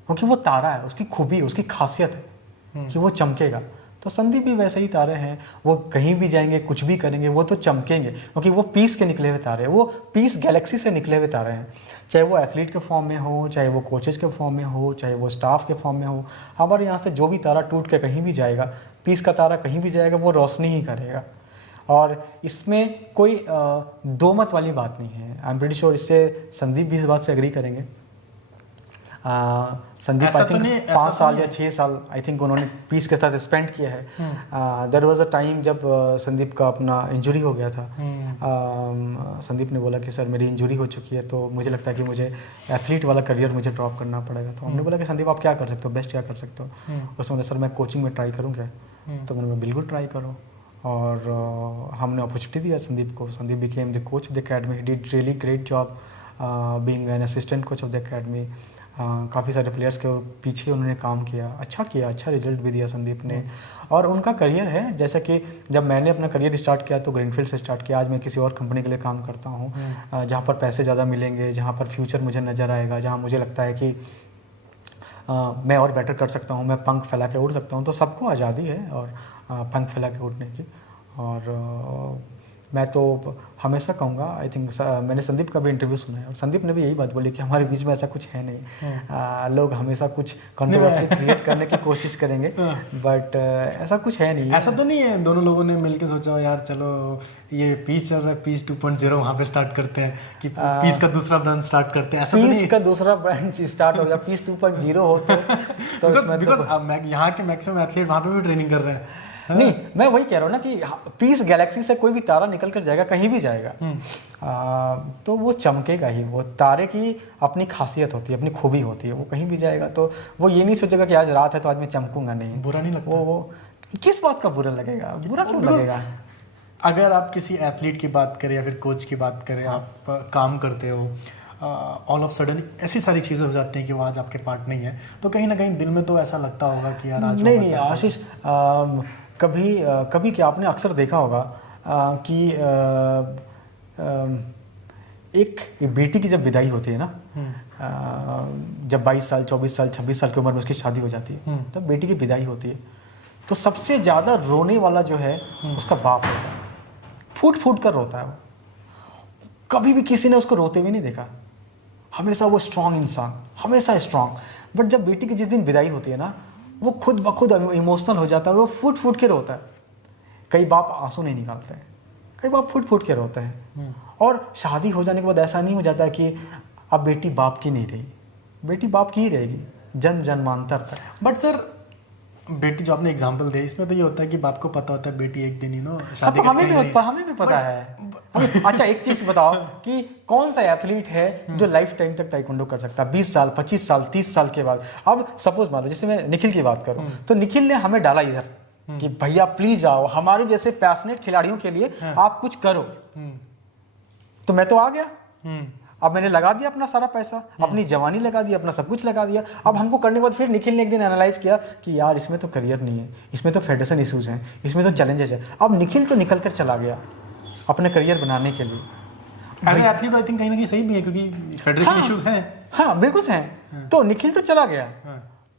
क्योंकि वो तारा है, उसकी खूबी, उसकी खासियत है कि वो चमकेगा। तो संदीप भी वैसे ही तारे हैं, वो कहीं भी जाएंगे, कुछ भी करेंगे, वो तो चमकेंगे, क्योंकि वो पीस के निकले हुए तारे हैं, वो पीस गैलेक्सी से निकले हुए तारे हैं। चाहे वो एथलीट के फॉर्म में हो, चाहे वो कोचेज के फॉर्म में हो, चाहे वो स्टाफ के फॉर्म में हो, हमारे यहाँ से जो भी तारा टूट के कहीं भी जाएगा, पीस का तारा कहीं भी जाएगा, वो रोशनी ही करेगा। और इसमें कोई दो मत वाली बात नहीं है। आई एम प्रीटी श्योर इससे संदीप भी इस बात से एग्री करेंगे। संदीप आई थिंक 5 साल या 6 साल आई थिंक उन्होंने पीस के साथ स्पेंड किया है। देयर वाज अ टाइम जब संदीप का अपना इंजरी हो गया था। संदीप ने बोला कि सर मेरी इंजरी हो चुकी है, तो मुझे लगता है कि मुझे एथलीट वाला करियर मुझे ड्रॉप करना पड़ेगा। तो हमने बोला कि संदीप आप क्या कर सकते हो, बेस्ट क्या कर सकते हो? उसने बोला सर मैं कोचिंग में ट्राई करूँ क्या? तो मैंने बोला बिल्कुल ट्राई करो। और हमने अपॉर्चुनिटी दिया संदीप को। Sandeep became the coach of the academy, he did really great job being an assistant coach of the academy. काफ़ी सारे प्लेयर्स के पीछे उन्होंने काम किया, अच्छा रिजल्ट भी दिया संदीप ने। और उनका करियर है, जैसा कि जब मैंने अपना करियर स्टार्ट किया तो ग्रीनफील्ड से स्टार्ट किया, आज मैं किसी और कंपनी के लिए काम करता हूँ जहाँ पर पैसे ज़्यादा मिलेंगे, जहाँ पर फ्यूचर मुझे नज़र आएगा, जहाँ मुझे लगता है कि मैं और बेटर कर सकता हूँ, मैं पंख फैला के उड़ सकता हूँ। तो सबको आज़ादी है और पंख फैला के उड़ने की। और मैं तो हमेशा कहूँगा, आई थिंक मैंने संदीप का भी इंटरव्यू सुना है और संदीप ने भी यही बात बोली कि हमारे बीच में ऐसा कुछ है नहीं। लोग हमेशा कुछ कंट्रोवर्सी क्रिएट करने की कोशिश करेंगे बट ऐसा कुछ है नहीं। ऐसा तो नहीं है दोनों लोगों ने मिलकर सोचा यार चलो ये पीस चल रहा है, पीस 2.0 वहाँ पे स्टार्ट करते हैं कि पीस का दूसरा ब्रांड स्टार्ट करते हैं? ऐसा तो नहीं, पीस का दूसरा ब्रांड स्टार्ट हो गया, पीस 2.0 हो तो बिकॉज यहाँ के मैक्सिमम एथलीट वहाँ पे भी ट्रेनिंग कर रहे हैं। नहीं, मैं वही कह रहा हूँ ना कि पीस गैलेक्सी से कोई भी तारा निकल कर जाएगा, कहीं भी जाएगा, तो वो चमकेगा ही। वो तारे की अपनी खासियत होती है, अपनी खूबी होती है। वो कहीं भी जाएगा तो वो ये नहीं सोचेगा कि आज रात है तो आज मैं चमकूंगा नहीं। बुरा नहीं लगता? वो किस बात का बुरा लगेगा? बुरा क्यों लगेगा? अगर आप किसी एथलीट की बात करें या फिर कोच की बात करें, आप काम करते हो, ऑल ऑफ सडन ऐसी सारी चीज़ें हो जाती हैं कि वो आज आपके पार्ट नहीं है, तो कहीं ना कहीं दिल में तो ऐसा लगता होगा कि यार आज नहीं आशीष, कभी क्या आपने अक्सर देखा होगा कि एक बेटी की जब विदाई होती है ना, जब 22 साल 24 साल 26 साल की उम्र में उसकी शादी हो जाती है, तब बेटी की विदाई होती है, तो सबसे ज़्यादा रोने वाला जो है उसका बाप होता है। फूट फूट कर रोता है वो। कभी भी किसी ने उसको रोते हुए नहीं देखा। हमेशा वो स्ट्रांग इंसान, हमेशा स्ट्रांग। बट जब बेटी की जिस दिन विदाई होती है ना, वो खुद ब खुद इमोशनल हो जाता है और वो फूट फूट के रोता है। कई बाप आंसू नहीं निकालते हैं, कई बाप फूट फूट के रोते हैं। और शादी हो जाने के बाद ऐसा नहीं हो जाता कि अब बेटी बाप की नहीं रही, बेटी बाप की ही रहेगी जन्म जन्मांतर तक। बट सर, बेटी जो आपने एग्जांपल दिया, इसमें तो ये होता है कि बाप को पता होता है बेटी एक दिन शादी तो हमें भी पता है। अच्छा, एक चीज बताओ कि कौन सा एथलीट है जो लाइफ टाइम तक ताइक्वांडो कर सकता है? 20 साल 25 साल 30 साल के बाद। अब सपोज मान लो, जैसे मैं निखिल की बात करूं, तो निखिल ने हमें डाला इधर कि भैया प्लीज आओ, हमारे जैसे पैशनेट खिलाड़ियों के लिए आप कुछ करो। तो मैं तो आ गया। अब मैंने लगा दिया अपना सारा पैसा, अपनी जवानी लगा दी, अपना सब कुछ लगा दिया। अब हमको करने के बाद फिर निखिल ने एक दिन एनालाइज किया कि यार इसमें तो करियर नहीं है, इसमें तो फेडरेशन इश्यूज हैं, इसमें तो चैलेंजेस है। अब निखिल तो निकल कर चला गया अपने करियर बनाने के लिए। एज एथलीट आई थिंक कहीं ना कहीं सही भी है, क्योंकि फेडरेशन इश्यूज हैं। हाँ बिल्कुल हैं। तो निखिल तो चला गया,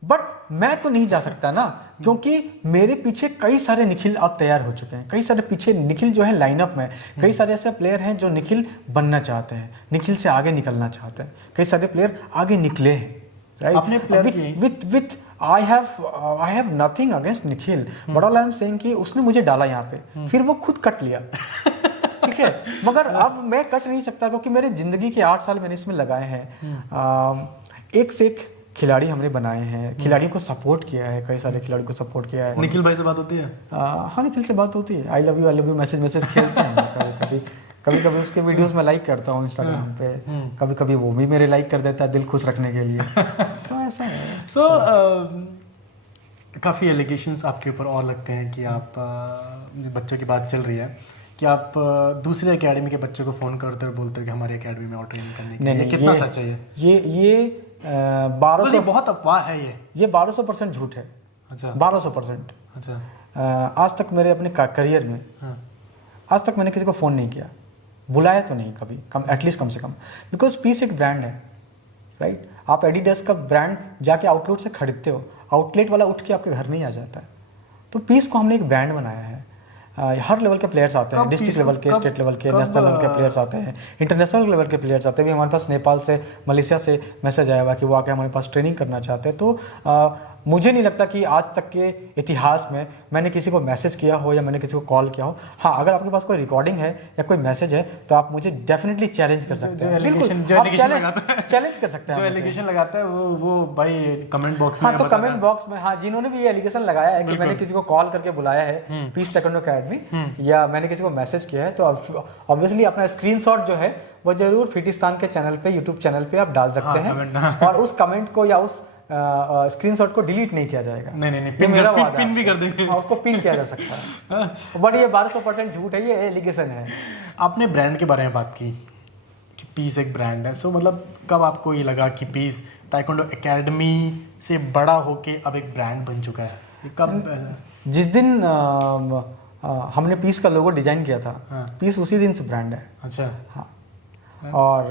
बट मैं तो नहीं जा सकता ना, क्योंकि मेरे पीछे कई सारे निखिल अब तैयार हो चुके हैं। कई सारे पीछे निखिल जो है लाइनअप में, कई सारे ऐसे प्लेयर हैं जो निखिल बनना चाहते हैं, निखिल से आगे निकलना चाहते हैं। कई सारे प्लेयर आगे निकले हैं, राइट? अपने player with I have nothing against Nikhil, but all I am saying कि उसने मुझे डाला यहाँ पे, फिर वो खुद कट लिया। ठीक है, मगर अब मैं कट नहीं सकता, क्योंकि मेरे जिंदगी के 8 साल मैंने इसमें लगाए हैं। एक से एक खिलाड़ी हमने बनाए हैं, खिलाड़ियों को सपोर्ट किया है, कई सारे खिलाड़ियों को सपोर्ट किया है। निखिल भाई से बात होती है? हाँ, निखिल से बात होती है। आई लव यू मैसेज खेलते हैं। कभी कभी उसके वीडियोस में लाइक करता हूँ इंस्टाग्राम पे, कभी कभी वो भी मेरे लाइक कर देता है दिल खुश रखने के लिए। तो ऐसा है। सो काफ़ी एलिगेशंस आपके ऊपर और लगते हैं कि आप बच्चों की बात चल रही है कि आप दूसरे एकेडमी के बच्चों को फ़ोन करते और बोलते हो कि हमारे एकेडमी में और ट्रेनिंग करने के लिए। कितना सच है ये 1200 बहुत अफवाह है ये 1200% झूठ है। अच्छा, 1200%। अच्छा। आज तक मेरे अपने करियर में आज तक मैंने किसी को फ़ोन नहीं किया, बुलाया तो नहीं कभी, एटलीस्ट कम से कम। बिकॉज पीस एक ब्रांड है, राइट? आप एडिडास का ब्रांड जाके आउटलेट से खरीदते हो, आउटलेट वाला उठ के आपके घर नहीं आ जाता है। तो पीस को हमने एक ब्रांड बनाया है। हर लेवल के प्लेयर्स आते हैं, डिस्ट्रिक्ट लेवल के, स्टेट लेवल के, नेशनल लेवल के प्लेयर्स आते हैं, इंटरनेशनल लेवल के प्लेयर्स आते हैं। भी हमारे पास नेपाल से, मलेशिया से मैसेज आया हुआ कि वो आके हमारे पास ट्रेनिंग करना चाहते हैं। तो मुझे नहीं लगता कि आज तक के इतिहास में मैंने किसी को मैसेज किया हो या मैंने किसी को कॉल किया हो। हाँ, अगर आपके पास कोई रिकॉर्डिंग है या कोई मैसेज है तो आप मुझे डेफिनेटली चैलेंज कर सकते हैं। चैलेंज कर सकते हैं। जो एलिगेशन लगाता है वो भाई कमेंट बॉक्स में। हाँ, तो कमेंट बॉक्स में, हाँ, जिन्होंने भी ये एलिगेशन लगाया है कि मैंने किसी को कॉल करके बुलाया है पीस ताइक्वांडो अकेडमी या मैंने किसी को मैसेज किया है, तो ऑब्वियसली अपना स्क्रीनशॉट जो है वो जरूर फिटिस्तान के चैनल पे, यूट्यूब चैनल पे आप डाल सकते हैं। और उस कमेंट को या उस स्क्रीनशॉट को डिलीट नहीं किया जाएगा। नहीं, पिन भी कर देंगे। हाँ, उसको पिन किया जा सकता है। बट ये 1200% झूठ है, ये एलिगेशन है। आपने ब्रांड के बारे में बात की कि पीस एक ब्रांड है। सो मतलब कब आपको ये लगा कि पीस ताइक्वांडो एकेडमी से बड़ा होके अब एक ब्रांड बन चुका है? कब? जिस दिन हमने पीस का लोगो डिजाइन किया था, पीस उसी दिन से ब्रांड है। अच्छा। हाँ। और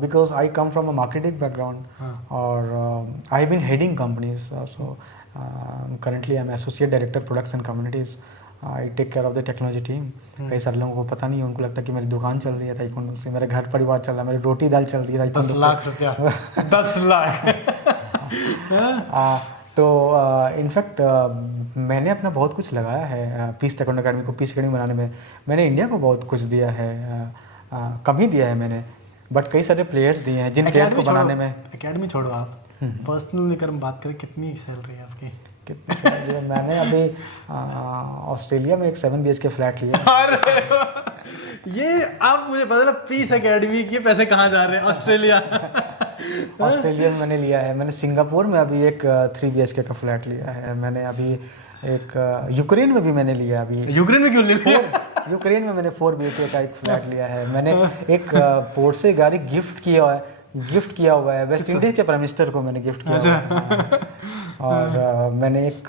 because I come from a marketing background और I have been heading companies, so currently I am associate director products and communities. I take care of the technology team. कई सारे लोगों को पता नहीं है, उनको लगता है कि मेरी दुकान चल रही है ताइक्वांडो से, मेरा घर परिवार चल रहा है, मेरी रोटी दाल चल रही है ताइक्वांडो से। 10 लाख रुपया 10 लाख। तो इनफैक्ट मैंने अपना बहुत कुछ लगाया है पीस ताइक्वांडो अकेडमी को, पीस अकेडमी बनाने में। मैंने इंडिया को बहुत कुछ दिया है, कम ही दिया है मैंने, बट कई सारे प्लेयर्स दिए हैं जिन प्लेयर्स को बनाने में। एकेडमी छोड़ो, आप पर्सनल लेकर हम बात करें, कितनी सैलरी है आपकी? कितनी सैलरी है? मैंने अभी ऑस्ट्रेलिया में एक 7 BHK फ्लैट लिया। ये आप मुझे पता चला पीस एकेडमी के पैसे कहाँ जा रहे हैं? ऑस्ट्रेलिया। ऑस्ट्रेलिया में मैंने लिया है। मैंने सिंगापुर में अभी एक 3 BHK का फ्लैट लिया है। मैंने अभी एक यूक्रेन में भी मैंने लिया अभी। यूक्रेन में क्यों लिया? यूक्रेन में मैंने 4 BHK का एक फ्लैट लिया है। मैंने एक पोर्शे गाड़ी गिफ्ट किया हुआ है वेस्ट इंडीज के प्राइम मिनिस्टर को मैंने गिफ्ट किया हुआ है। और मैंने एक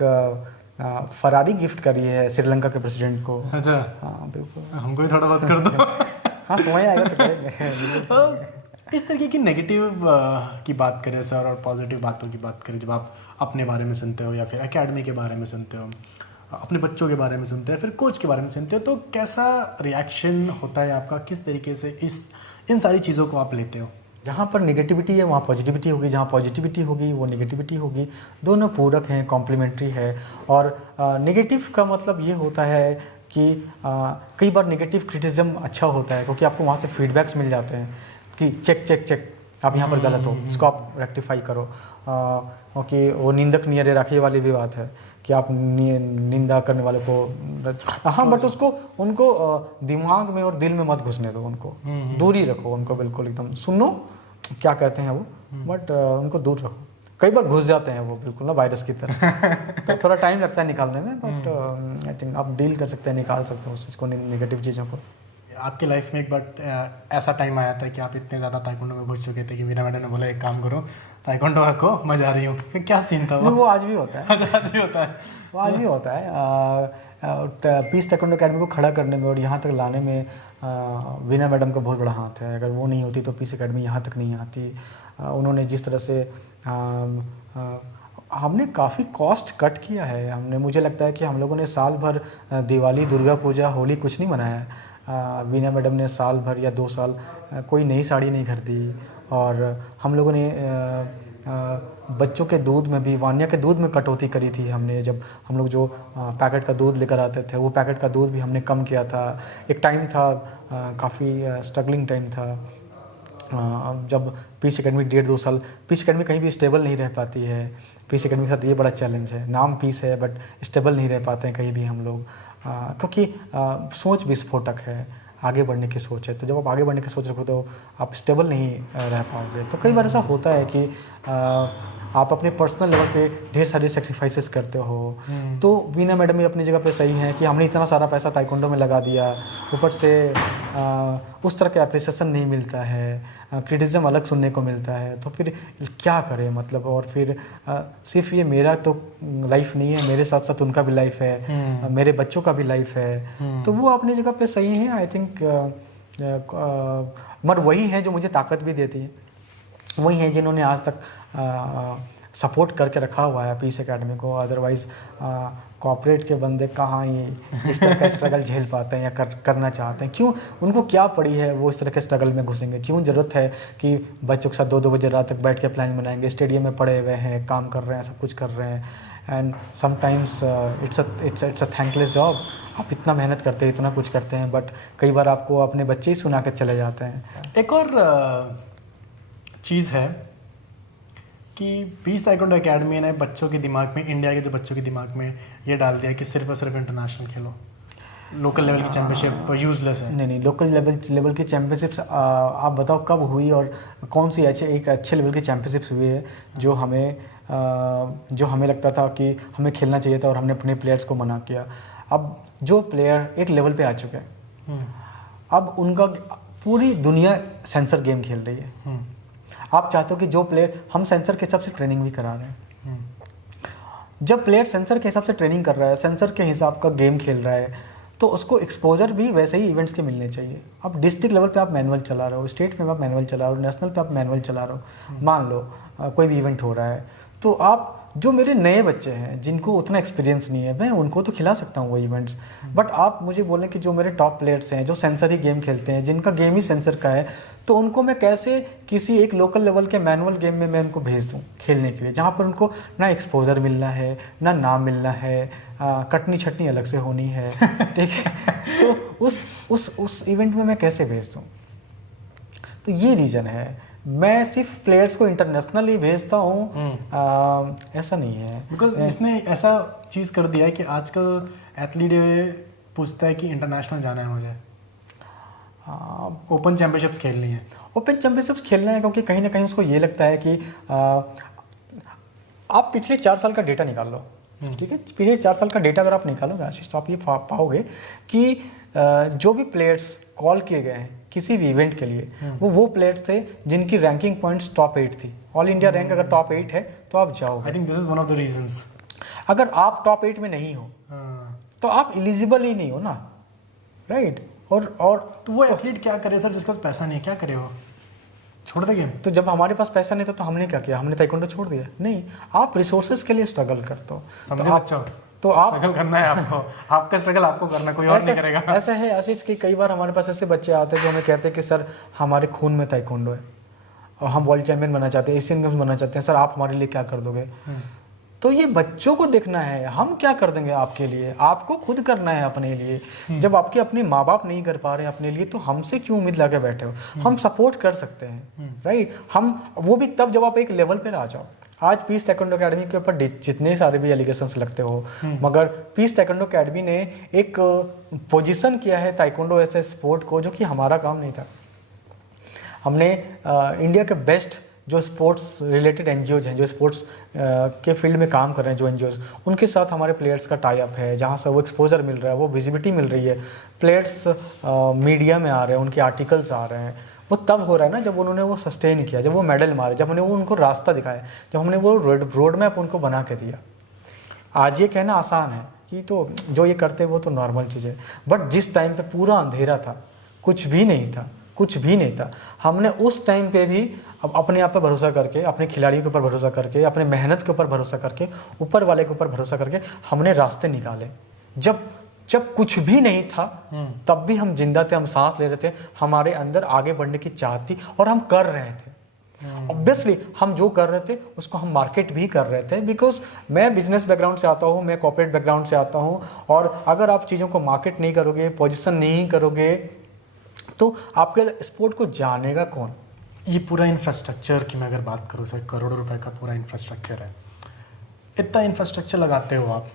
फरारी गिफ्ट करी है श्रीलंका के प्रेसिडेंट को। अच्छा, हाँ बिल्कुल, हमको भी थोड़ा बहुत कर दो। हाँ समय आएगा तो करेंगे। इस तरीके की नेगेटिव की बात करें सर और पॉजिटिव बातों की बात करें, जब आप अपने बारे में सुनते हो या फिर एकेडमी के बारे में सुनते हो, अपने बच्चों के बारे में सुनते हो, फिर कोच के बारे में सुनते हो, तो कैसा रिएक्शन होता है आपका? किस तरीके से इन सारी चीज़ों को आप लेते हो? जहाँ पर नेगेटिविटी है वहाँ पॉजिटिविटी होगी, जहाँ पॉजिटिविटी होगी वो नेगेटिविटी होगी। दोनों पूरक हैं, कॉम्प्लीमेंट्री है। और नेगेटिव का मतलब ये होता है कि कई बार नेगेटिव क्रिटिसिज्म अच्छा होता है, क्योंकि आपको वहाँ से फीडबैक्स मिल जाते हैं कि चेक आप यहाँ पर गलत हो, इसको आप रेक्टिफाई करो। क्योंकि वो निंदक नियरे राखी वाली भी बात है कि आप निंदा करने वाले को, हाँ बट उसको उनको दिमाग में और दिल में मत घुसने दो, उनको दूर ही रखो, उनको बिल्कुल एकदम सुनो क्या कहते हैं वो, बट उनको दूर रखो। कई बार घुस जाते हैं वो बिल्कुल ना वायरस की तरह, तो थोड़ा टाइम लगता है निकालने में, बट आई थिंक आप डील कर सकते हैं, निकाल सकते हैं उस चीज़ को, नेगेटिव चीज़ों को। आपकी लाइफ में एक बार ऐसा टाइम आया था कि आप इतने ज़्यादा ताइक्वांडो में घुस चुके थे कि वीना मैडम ने बोला एक काम करो, ताइक्वांडो रखो, मैं जा रही हूँ? क्या सीन था वो आज भी होता है। आज भी होता है, वो आज भी होता है। पीस ताइक्वांडो अकेडमी को खड़ा करने में और यहाँ तक लाने में वीना मैडम का बहुत बड़ा हाथ है। अगर वो नहीं होती तो पीस अकेडमी यहाँ तक नहीं आती। उन्होंने जिस तरह से हमने काफ़ी कॉस्ट कट किया है। हमने, मुझे लगता है कि हम लोगों ने साल भर दिवाली, दुर्गा पूजा, होली कुछ नहीं मनाया। वीना मैडम ने साल भर या 2 साल कोई नई साड़ी नहीं खरीदी। और हम लोगों ने बच्चों के दूध में भी, वानिया के दूध में कटौती करी थी हमने। जब हम लोग जो पैकेट का दूध लेकर आते थे, वो पैकेट का दूध भी हमने कम किया था। एक टाइम था, काफ़ी स्ट्रगलिंग टाइम था, जब पीस अकेडमी 1.5-2 साल, पीस अकेडमी कहीं भी स्टेबल नहीं रह पाती है। पीस अकेडमी के साथ ये बड़ा चैलेंज है, नाम पीस है बट स्टेबल नहीं रह पाते हैं कहीं भी हम लोग, क्योंकि सोच विस्फोटक है, आगे बढ़ने की सोच है। तो जब आप आगे बढ़ने की सोच रखो तो आप स्टेबल नहीं रह पाओगे। तो कई बार ऐसा होता है कि आप अपने पर्सनल लेवल पे ढेर सारी सेक्रीफाइसेस करते हो। तो वीना मैडम भी अपनी जगह पे सही है कि हमने इतना सारा पैसा ताइक्वांडो में लगा दिया, ऊपर से उस तरह का एप्रिसिएशन नहीं मिलता है, क्रिटिसिज्म अलग सुनने को मिलता है, तो फिर क्या करें मतलब। और फिर सिर्फ ये मेरा तो लाइफ नहीं है, मेरे साथ साथ उनका भी लाइफ है, मेरे बच्चों का भी लाइफ है। तो वो अपनी जगह पे सही है आई थिंक। मगर वही है जो मुझे ताकत भी देती है, वही है जिन्होंने आज तक सपोर्ट करके रखा हुआ है पीस अकेडमी को। अदरवाइज़ कॉर्पोरेट के बंदे कहाँ ही इस तरह का स्ट्रगल झेल पाते हैं या करना चाहते हैं। क्यों, उनको क्या पड़ी है वो इस तरह के स्ट्रगल में घुसेंगे? क्यों ज़रूरत है कि बच्चों के साथ 2-2 बजे रात तक बैठ के प्लान बनाएंगे? स्टेडियम में पड़े हुए हैं, काम कर रहे हैं, सब कुछ कर रहे हैं। And sometimes it's a thankless job. आप इतना मेहनत करते हैं, इतना कुछ करते हैं, बट कई बार आपको अपने बच्चे ही सुना कर चले जाते हैं। एक और चीज़ है कि पीस ताइक्वांडो अकेडमी ने बच्चों के दिमाग में, इंडिया के जो बच्चों के दिमाग में ये डाल दिया कि सिर्फ और सिर्फ इंटरनेशनल खेलो, लोकल लेवल की चैंपियनशिप यूजलेस है। नहीं, लोकल लेवल की चैंपियनशिप्स आप बताओ कब हुई और कौन सी एक अच्छे लेवल की चैंपियनशिप्स हुई है जो हमें लगता था कि हमें खेलना चाहिए था और हमने अपने प्लेयर्स को मना किया। अब जो प्लेयर एक लेवल पे आ चुके हैं, अब उनका पूरी दुनिया सेंसर गेम खेल रही है। आप चाहते हो कि जो प्लेयर, हम सेंसर के हिसाब से ट्रेनिंग भी करा रहे हैं। जब प्लेयर सेंसर के हिसाब से ट्रेनिंग कर रहा है, सेंसर के हिसाब का गेम खेल रहा है, तो उसको एक्सपोजर भी वैसे ही इवेंट्स के मिलने चाहिए। अब डिस्ट्रिक्ट लेवल पे आप मैनुअल चला रहे हो, स्टेट में आप मैनुअल चला रहे हो, नेशनल पे आप मैनुअल चला रहे हो। मान लो कोई भी इवेंट हो रहा है, तो आप जो मेरे नए बच्चे हैं जिनको उतना एक्सपीरियंस नहीं है, मैं उनको तो खिला सकता हूँ वो इवेंट्स। बट आप मुझे बोलें कि जो मेरे टॉप प्लेयर्स हैं, जो सेंसर ही गेम खेलते हैं, जिनका गेम ही सेंसर का है, तो उनको मैं कैसे किसी एक लोकल लेवल के मैनुअल गेम में मैं उनको भेज दूँ खेलने के लिए, जहाँ पर उनको ना एक्सपोजर मिलना है, ना नाम मिलना है, कटनी छटनी अलग से होनी है, ठीक है। तो उस इवेंट में मैं कैसे भेज दूँ? तो ये रीज़न है। मैं सिर्फ प्लेयर्स को इंटरनेशनल ही भेजता हूँ, ऐसा नहीं है। बिकॉज इसने ऐसा चीज़ कर दिया है कि आजकल एथलीट पूछता है कि इंटरनेशनल जाना है मुझे, ओपन चैंपियनशिप्स खेलनी है। ओपन चैंपियनशिप्स खेलना है क्योंकि कहीं ना कहीं उसको ये लगता है कि आप पिछले 4 साल का डेटा निकाल लो, ठीक है। पिछले 4 साल का डेटा अगर आप निकालोगे आशीष, तो आप ये पाओगे कि जो भी प्लेयर्स कॉल किए गए हैं किसी भी इवेंट के लिए, वो प्लेयर्स थे जिनकी रैंकिंग पॉइंट्स टॉप 8 थी। ऑल इंडिया रैंक अगर टॉप 8 है तो आप जाओगे। I think this is one of the reasons. अगर आप टॉप 8 में नहीं हो तो आप एलिजिबल ही नहीं हो ना, राइट? और तो वो एथलीट क्या करे सर जिसके पास पैसा नहीं है, क्या करे वो? छोड़ दे गेम? तो जब हमारे पास पैसा नहीं था तो हमने क्या किया? हमने ताइक्वांडो छोड़ दिया? नहीं, आप रिसोर्सेज के लिए स्ट्रगल करते हो। समझे बच्चों, तो आप स्ट्रगल करना है आपको, आपका स्ट्रगल आपको करना, कोई और नहीं करेगा। ऐसा है आशीष कि कई बार हमारे पास ऐसे बच्चे आते हैं जो हमें कहते हैं कि सर हमारे खून में ताइक्वांडो है और हम वर्ल्ड चैंपियन बनना चाहते हैं, एशियन गेम्स बनना चाहते हैं, सर आप हमारे लिए क्या कर दोगे? तो ये बच्चों को देखना है, हम क्या कर देंगे आपके लिए? आपको खुद करना है अपने लिए। जब आपके अपने माँ बाप नहीं कर पा रहे हैं अपने लिए तो हमसे क्यों उम्मीद लगा बैठे हो? हम सपोर्ट कर सकते हैं, राइट? हम वो भी तब जब आप एक लेवल पर आ जाओ। आज पीस ताइक्वांडो अकेडमी के ऊपर जितने सारे भी एलिगेशंस लगते हो, मगर पीस ताइक्वांडो अकेडमी ने एक पोजीशन किया है ताइक्वांडो ऐसे स्पोर्ट को जो कि हमारा काम नहीं था। हमने इंडिया के बेस्ट जो स्पोर्ट्स रिलेटेड एनजीओज हैं, जो स्पोर्ट्स के फील्ड में काम कर रहे हैं, जो एनजीओज, उनके साथ हमारे प्लेयर्स का टाई अप है, जहाँ से वो एक्सपोजर मिल रहा है, वो विजिबिलिटी मिल रही है, प्लेयर्स मीडिया में आ रहे हैं, उनके आर्टिकल्स आ रहे हैं। वो तब हो रहा है ना जब उन्होंने वो सस्टेन किया, जब वो मेडल मारे, जब हमने वो उनको रास्ता दिखाया, जब हमने वो रोड मैप उनको बना के दिया। आज ये कहना आसान है कि तो जो ये करते वो तो नॉर्मल चीज़ है, बट जिस टाइम पे पूरा अंधेरा था, कुछ भी नहीं था, कुछ भी नहीं था, हमने उस टाइम पे भी अब अपने आप पे भरोसा करके, अपने खिलाड़ियों के ऊपर भरोसा करके, अपने मेहनत के ऊपर भरोसा करके, ऊपर वाले के ऊपर भरोसा करके हमने रास्ते निकाले। जब कुछ भी नहीं था तब भी हम जिंदा थे, हम सांस ले रहे थे, हमारे अंदर आगे बढ़ने की चाह थी और हम कर रहे थे। ऑब्वियसली हम जो कर रहे थे उसको हम मार्केट भी कर रहे थे, बिकॉज मैं बिजनेस बैकग्राउंड से आता हूँ, मैं कॉर्पोरेट बैकग्राउंड से आता हूँ, और अगर आप चीज़ों को मार्केट नहीं करोगे, पोजीशन नहीं करोगे, तो आपके स्पोर्ट को जानेगा कौन? ये पूरा इंफ्रास्ट्रक्चर की मैं अगर बात करूँ सर, करोड़ों रुपए का पूरा इंफ्रास्ट्रक्चर है। इतना इंफ्रास्ट्रक्चर लगाते हो आप,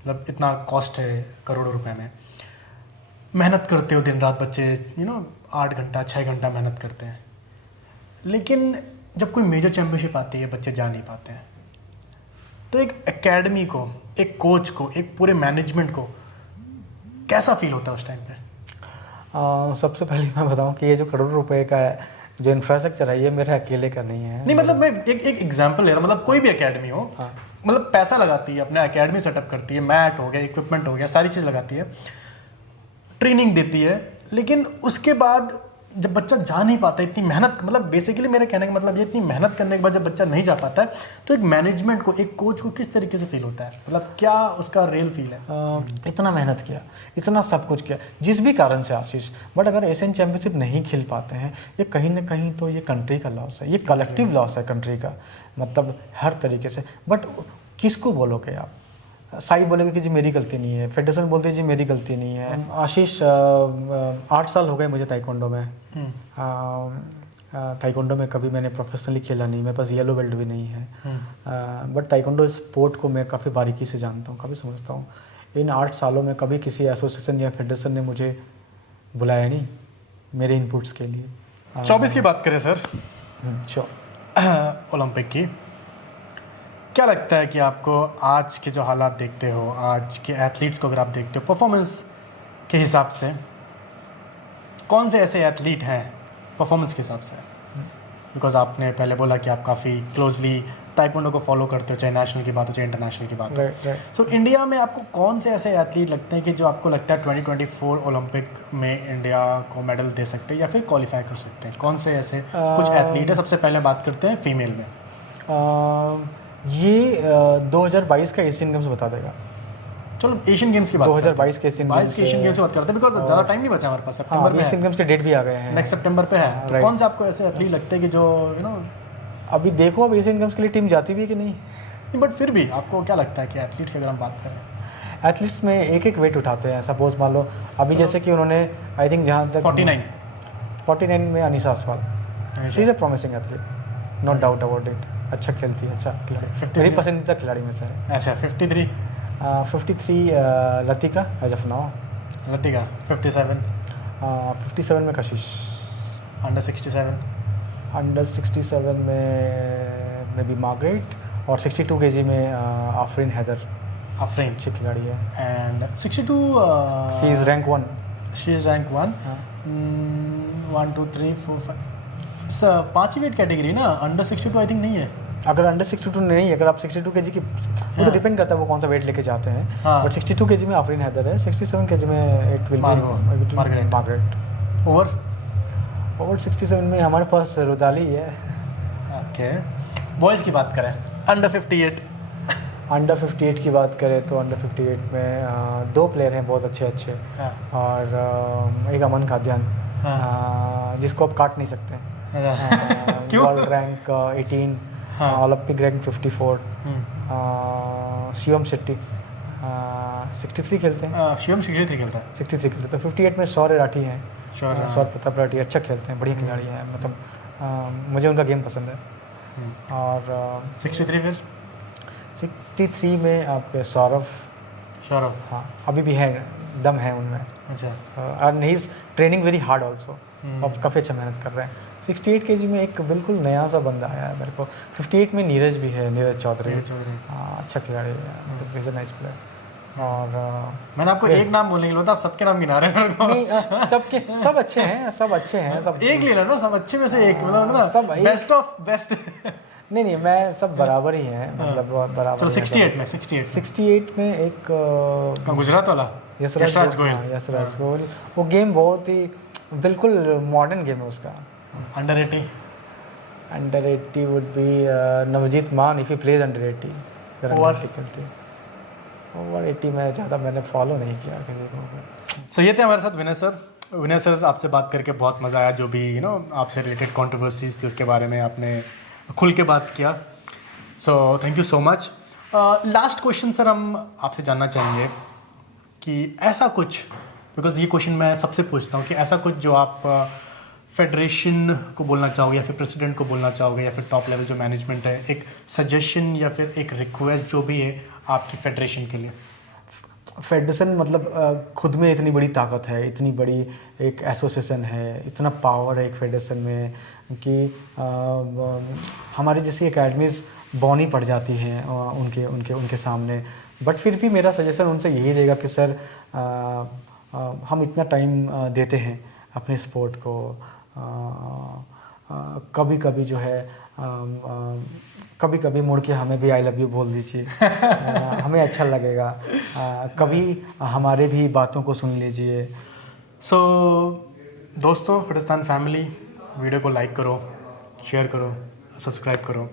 मतलब इतना कॉस्ट है करोड़ों रुपए में, मेहनत करते हो दिन रात, बच्चे 8 घंटा 6 घंटा मेहनत करते हैं, लेकिन जब कोई मेजर चैंपियनशिप आती है बच्चे जा नहीं पाते हैं। तो एक एकेडमी को, एक कोच को, एक पूरे मैनेजमेंट को कैसा फील होता है उस टाइम पे? सबसे पहले मैं बताऊं कि ये जो करोड़ों रुपए का है जो इंफ्रास्ट्रक्चर है, ये मेरे अकेले का नहीं है। नहीं, मतलब मैं एक एग्जांपल ले रहा हूं, मतलब कोई भी एकेडमी हो, हाँ। मतलब पैसा लगाती है, अपने एकेडमी सेटअप करती है, मैट हो गया, इक्विपमेंट हो गया, सारी चीज़ लगाती है, ट्रेनिंग देती है, लेकिन उसके बाद जब बच्चा जा नहीं पाता, इतनी मेहनत, मतलब बेसिकली मेरे कहने का मतलब ये, इतनी मेहनत करने के बाद जब बच्चा नहीं जा पाता है तो एक मैनेजमेंट को, एक कोच को किस तरीके से फील होता है? मतलब क्या उसका रियल फील है? इतना मेहनत किया, इतना सब कुछ किया, जिस भी कारण से आशीष, बट अगर एशियन चैंपियनशिप नहीं खेल पाते हैं, ये कहीं ना कहीं तो ये कंट्री का लॉस है, ये कलेक्टिव लॉस है कंट्री का, मतलब हर तरीके से। बट किसको बोलोगे आप? साई बोलेगा कि जी मेरी गलती नहीं है, फेडरेशन बोलते हैं जी मेरी गलती नहीं है। आशीष 8 साल हो गए मुझे ताइक्वांडो में। ताइक्वांडो में कभी मैंने प्रोफेशनली खेला नहीं, मेरे पास येलो बेल्ट भी नहीं है, बट ताइक्वांडो स्पोर्ट को मैं काफ़ी बारीकी से जानता हूँ, काफ़ी समझता हूँ। इन 8 सालों में कभी किसी एसोसिएशन या फेडरेशन ने मुझे बुलाया नहीं मेरे इनपुट्स के लिए। 24 की बात करें सर, ओलंपिक की, क्या लगता है कि आपको आज के जो हालात देखते हो, आज के एथलीट्स को अगर आप देखते हो परफॉर्मेंस के हिसाब से, कौन से ऐसे एथलीट हैं परफॉर्मेंस के हिसाब से? बिकॉज आपने पहले बोला कि आप काफ़ी क्लोजली ताइक्वांडो को फॉलो करते हो, चाहे नेशनल की बात हो चाहे इंटरनेशनल की बात हो। सो इंडिया में आपको कौन से ऐसे एथलीट लगते हैं कि जो आपको लगता है 2024 ओलंपिक में इंडिया को मेडल दे सकते हैं या फिर क्वालिफाई कर सकते हैं? कौन से ऐसे कुछ एथलीट है? सबसे पहले बात करते हैं फीमेल में। ये 2022 का एशियन गेम्स बता देगा। चलो एशियन गेम्स की बात 2022 के एशियन गेम्स की बात करते हैं, बिकॉज ज़्यादा टाइम नहीं बचा हमारे पास, सितंबर में एशियन गेम्स के डेट भी आ गए हैं, नेक्स्ट सितंबर पे है। तो कौन से आपको ऐसे एथलीट लगते हैं कि जो अभी देखो अब एशियन गेम्स के लिए टीम जाती भी है कि नहीं, बट फिर भी आपको क्या लगता है कि एथलीट की अगर हम बात करें, एथलीट्स में एक वेट उठाते हैं। सपोज मान लो अभी जैसे कि उन्होंने आई थिंक जहाँ तक 49 में Anisa Aswal, she is a promising athlete, no doubt about it, अच्छा खेलती है, अच्छा खिलाड़ी, मेरी पसंदीदा खिलाड़ी में से है। अच्छा 53 Latika age of now, Latika 57 में कशिश, अंडर 67 में मे बी मार्गरेट, और 62 kg में आफरीन हैदर, आफरीन अच्छी खिलाड़ी है। And 62 she is rank 1, 1 2 3 4 5 5 he weight category ना, अंडर 62 आई थिंक नहीं है। अगर अंडर 62 नहीं, अगर आप 62 केजी की, वो तो डिपेंड करता है वो कौन सा वेट लेके जाते हैं, हाँ। बट 62 केजी में आफरीन हैदर है, 67 केजी में it will be Margaret. Over 67 में हमारे पास रुदाली है। ओके, बॉयज़ की बात करें अंडर 58। अंडर 58 की बात करें तो अंडर 58 में दो प्लेयर हैं बहुत अच्छे अच्छे, हाँ। और एक अमन कादियान, जिसको आप काट नहीं सकते। क्यों? World rank 18, Olympic rank 54, Shivam Shetty 63 खेलते हैं। शिवम 63 खेल रहा है। 63 खेलते हैं। 58 में सौर्य राठी हैं, हाँ। सौर्य प्रताप राठी अच्छा खेलते हैं, बढ़िया खिलाड़ी हैं, मतलब मुझे उनका गेम पसंद है। और 63 फिर 63 में आपके सौरभ, हाँ अभी भी है, दम है उनमें। अच्छा। और he is training very hard also, और काफ़ी अच्छा मेहनत कर रहे हैं। 68 केजी में एक बिल्कुल नया सा बंदा आया है मेरे को। 58 में नीरज भी है, नीरज चौधरी, अच्छा खिलाड़ी है, मतलब इज अ नाइस प्लेयर। और मैंने आपको एक नाम बोलने के लिए, आप सबके नाम गिना रहे हैं मेरे को। नहीं, सबके सब अच्छे हैं, सब अच्छे हैं, सब एक ले लो ना, सब अच्छे में से एक, मतलब ना सब बेस्ट ऑफ बेस्ट। नहीं, मैं सब बराबर ही हैं, मतलब बराबर। तो 68 में एक गुजरात वाला यशराज गोयल। यशराज गोयल, वो गेम बहुत ही बिल्कुल मॉडर्न गेम है उसका। अंडर 80 वुड बी नवजीत मान, if he plays under 80। Over 80 में ज़्यादा मैंने फॉलो नहीं किया किसी को। सो ये थे हमारे साथ विनय सर। विनय सर, आपसे बात करके बहुत मज़ा आया, जो भी आपसे रिलेटेड कंट्रोवर्सीज थी उसके बारे में आपने खुल के बात किया। So thank you so much. Last question sir, हम आपसे जानना चाहेंगे कि ऐसा कुछ, बिकॉज ये क्वेश्चन मैं सबसे पूछता हूँ, कि ऐसा कुछ जो आप फेडरेशन को बोलना चाहोगे, या फिर प्रेसिडेंट को बोलना चाहोगे, या फिर टॉप लेवल जो मैनेजमेंट है, एक सजेशन या फिर एक रिक्वेस्ट जो भी है आपकी फेडरेशन के लिए। फेडरेशन मतलब खुद में इतनी बड़ी ताकत है, इतनी बड़ी एक एसोसिएशन है, इतना पावर है एक फेडरेशन में कि हमारी जैसी एकेडमीज़ बौनी पड़ जाती हैं उनके सामने। बट फिर भी मेरा सजेशन उनसे यही रहेगा कि सर, हम इतना टाइम देते हैं अपने स्पोर्ट को, कभी कभी जो है कभी कभी मुड़ के हमें भी आई लव यू बोल दीजिए, हमें अच्छा लगेगा। कभी हमारे भी बातों को सुन लीजिए। सो दोस्तों, फिटिस्तान फैमिली, वीडियो को लाइक करो, शेयर करो, सब्सक्राइब करो,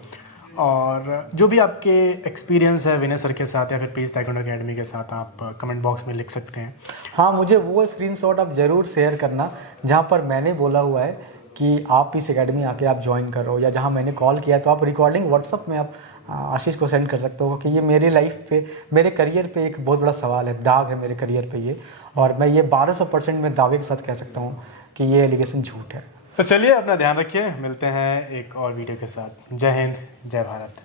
और जो भी आपके एक्सपीरियंस है विनय सर के साथ या फिर पेस ताइक्वांडो अकेडमी के साथ, आप कमेंट बॉक्स में लिख सकते हैं। हाँ, मुझे वो स्क्रीनशॉट आप ज़रूर शेयर करना जहाँ पर मैंने बोला हुआ है कि आप इस एकेडमी आके आप ज्वाइन करो, या जहाँ मैंने कॉल किया तो आप रिकॉर्डिंग व्हाट्सअप में आप आशीष को सेंड कर सकते हो, कि ये मेरी लाइफ पे, मेरे करियर पे एक बहुत बड़ा सवाल है, दाग है मेरे करियर पे ये, और मैं ये 1200% में दावे के साथ कह सकता हूँ कि ये एलिगेशन झूठ है। तो चलिए, अपना ध्यान रखिए, मिलते हैं एक और वीडियो के साथ। जय हिंद, जय भारत।